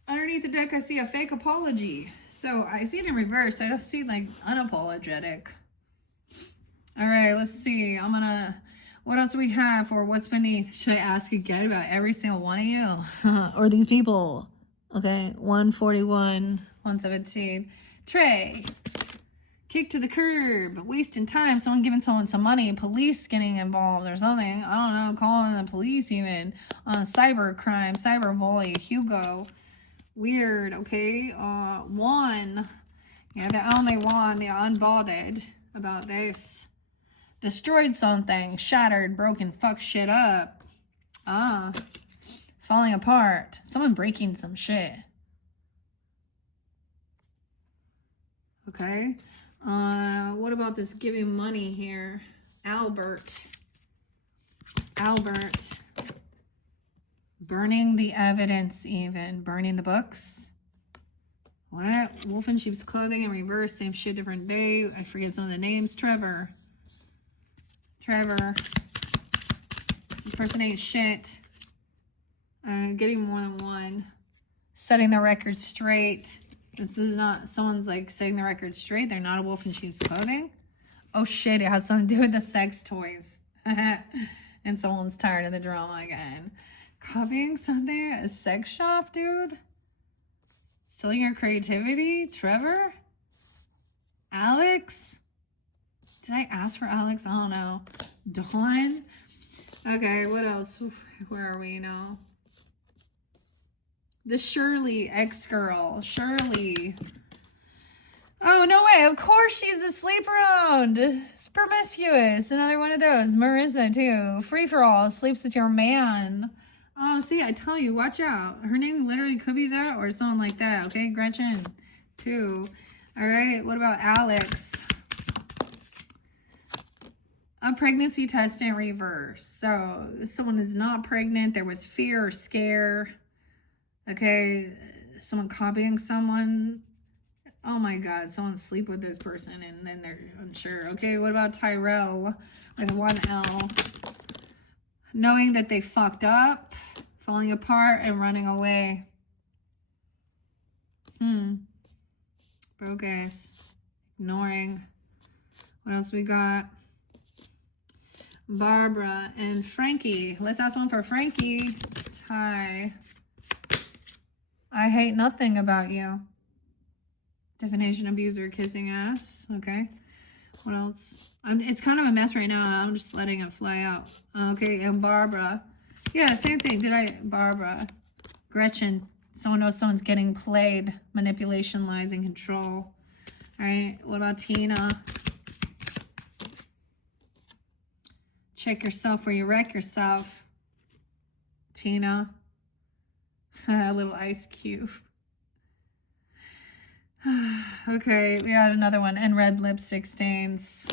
Underneath the deck, I see a fake apology. So I see it in reverse. I don't see like unapologetic. All right, let's see. What else do we have for what's beneath? Should I ask again about every single one of you? Or these people? Okay, 141, 117. Trey. Kick to the curb. Wasting time. Someone giving someone some money. Police getting involved or something. I don't know. Calling the police even. Cyber crime. Cyber bully. Hugo. Weird. Okay. One. Yeah, the only one. Yeah, unbothered about this. Destroyed something. Shattered. Broken. Fuck shit up. Falling apart. Someone breaking some shit. Okay. What about this giving money here? Albert. Burning the evidence even. Burning the books. What? Wolf in sheep's clothing in reverse. Same shit, different day. I forget some of the names. Trevor. This person ain't shit. Getting more than one. Setting the record straight. This is not, someone's like setting the record straight. They're not a wolf in sheep's clothing. Oh shit, it has something to do with the sex toys. And someone's tired of the drama again. Copying something at a sex shop, dude? Stealing your creativity? Trevor? Alex? Did I ask for Alex? I don't know. Dawn? Okay, what else? Where are we now? The Shirley ex-girl. Shirley. Oh, no way. Of course she's a sleep around. It's promiscuous. Another one of those. Marissa, too. Free-for-all. Sleeps with your man. Oh, see, I tell you, watch out. Her name literally could be that or someone like that. Okay, Gretchen, too. All right, what about Alex? A pregnancy test in reverse. So, someone is not pregnant. There was fear or scare. Okay, someone copying someone. Oh my God, someone sleep with this person and then they're unsure. Okay, what about Tyrell with one L? Knowing that they fucked up, falling apart, and running away. Broke ass. Ignoring. What else we got? Barbara and Frankie. Let's ask one for Frankie. Ty. I hate nothing about you. Definition, abuser, kissing ass. Okay. What else? It's kind of a mess right now. I'm just letting it fly out. Okay, and Barbara. Yeah, same thing. Barbara. Gretchen. Someone knows someone's getting played. Manipulation, lies, and control. All right. What about Tina? Check yourself where you wreck yourself. Tina. A little ice cube. Okay, we got another one. And red lipstick stains.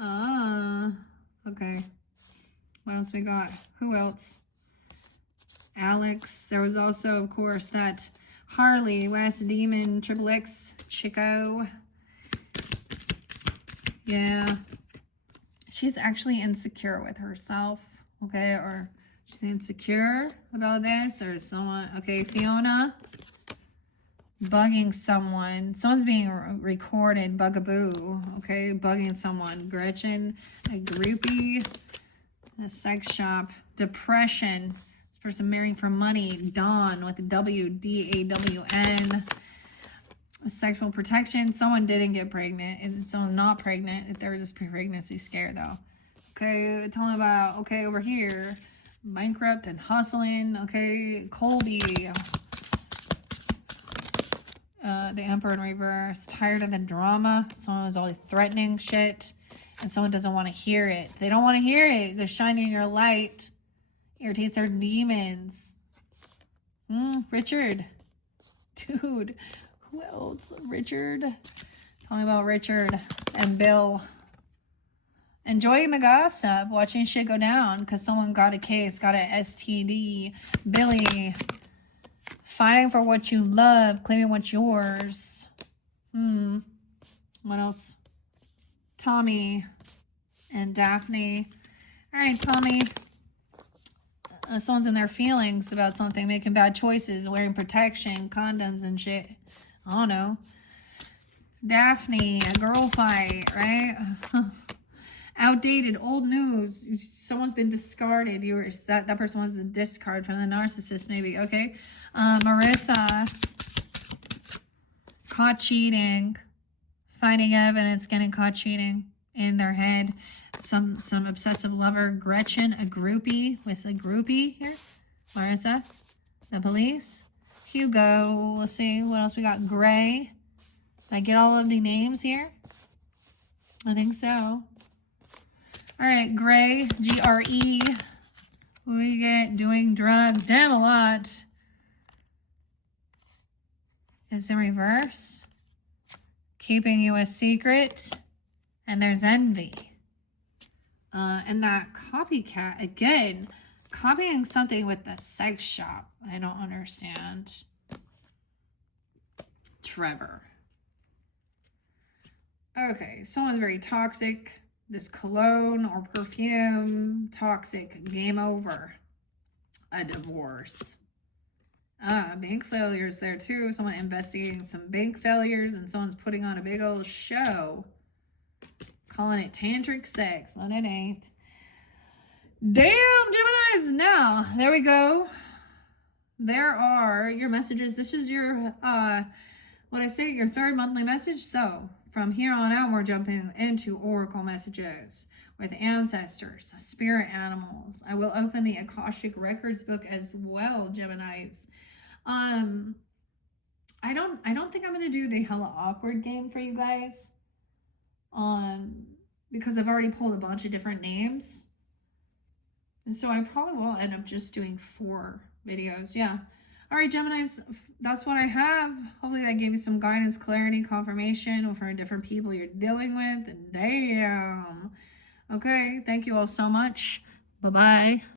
Okay. What else we got? Who else? Alex. There was also, of course, that Harley, West Demon, Triple X, Chico. Yeah. She's actually insecure with herself, okay? Or She's insecure about this or someone. Okay, Fiona. Bugging someone. Someone's being recorded. Bugaboo. Okay, bugging someone. Gretchen. A groupie. A sex shop. Depression. This person marrying for money. Dawn with a W. D-A-W-N. Sexual protection. Someone didn't get pregnant. And someone's not pregnant. If there was just pregnancy scare though. Okay, tell me about, okay, over here. Bankrupt and hustling. Okay, Colby. The Emperor in reverse. Tired of the drama. Someone was always threatening shit. And someone doesn't want to hear it. They don't want to hear it. They're shining your light. Irritates their demons. Richard. Dude. Who else? Richard. Tell me about Richard and Bill. Enjoying the gossip. Watching shit go down because someone got a case. Got an STD. Billy. Fighting for what you love. Claiming what's yours. What else? Tommy and Daphne. All right, Tommy. Someone's in their feelings about something. Making bad choices. Wearing protection. Condoms and shit. I don't know. Daphne. A girl fight, right? Outdated. Old news. Someone's been discarded. That person was the discard from the narcissist, maybe. Okay. Marissa. Caught cheating. Finding evidence. Getting caught cheating in their head. Some obsessive lover. Gretchen. A groupie. With a groupie here. Marissa. The police. Hugo. Let's see. What else we got? Gray. Did I get all of the names here? I think so. All right. Gray. G-R-E. We get doing drugs. Damn, a lot. It's in reverse. Keeping you a secret. And there's envy. And that copycat, again, copying something with the sex shop. I don't understand. Trevor. Okay, someone's very toxic. This cologne or perfume, toxic, game over. A divorce. Bank failures there too. Someone investigating some bank failures and someone's putting on a big old show. Calling it tantric sex when it ain't. Damn, Geminis. Now, there we go. There are your messages. This is your, what I say, your third monthly message. So, from here on out, we're jumping into oracle messages with ancestors, spirit animals. I will open the Akashic Records book as well, Geminis. I don't think I'm gonna do the hella awkward game for you guys. Because I've already pulled a bunch of different names. And so I probably will end up just doing 4 videos. Yeah. All right, Geminis, that's what I have. Hopefully that gave you some guidance, clarity, confirmation for different people you're dealing with. And damn. Okay, thank you all so much. Bye-bye.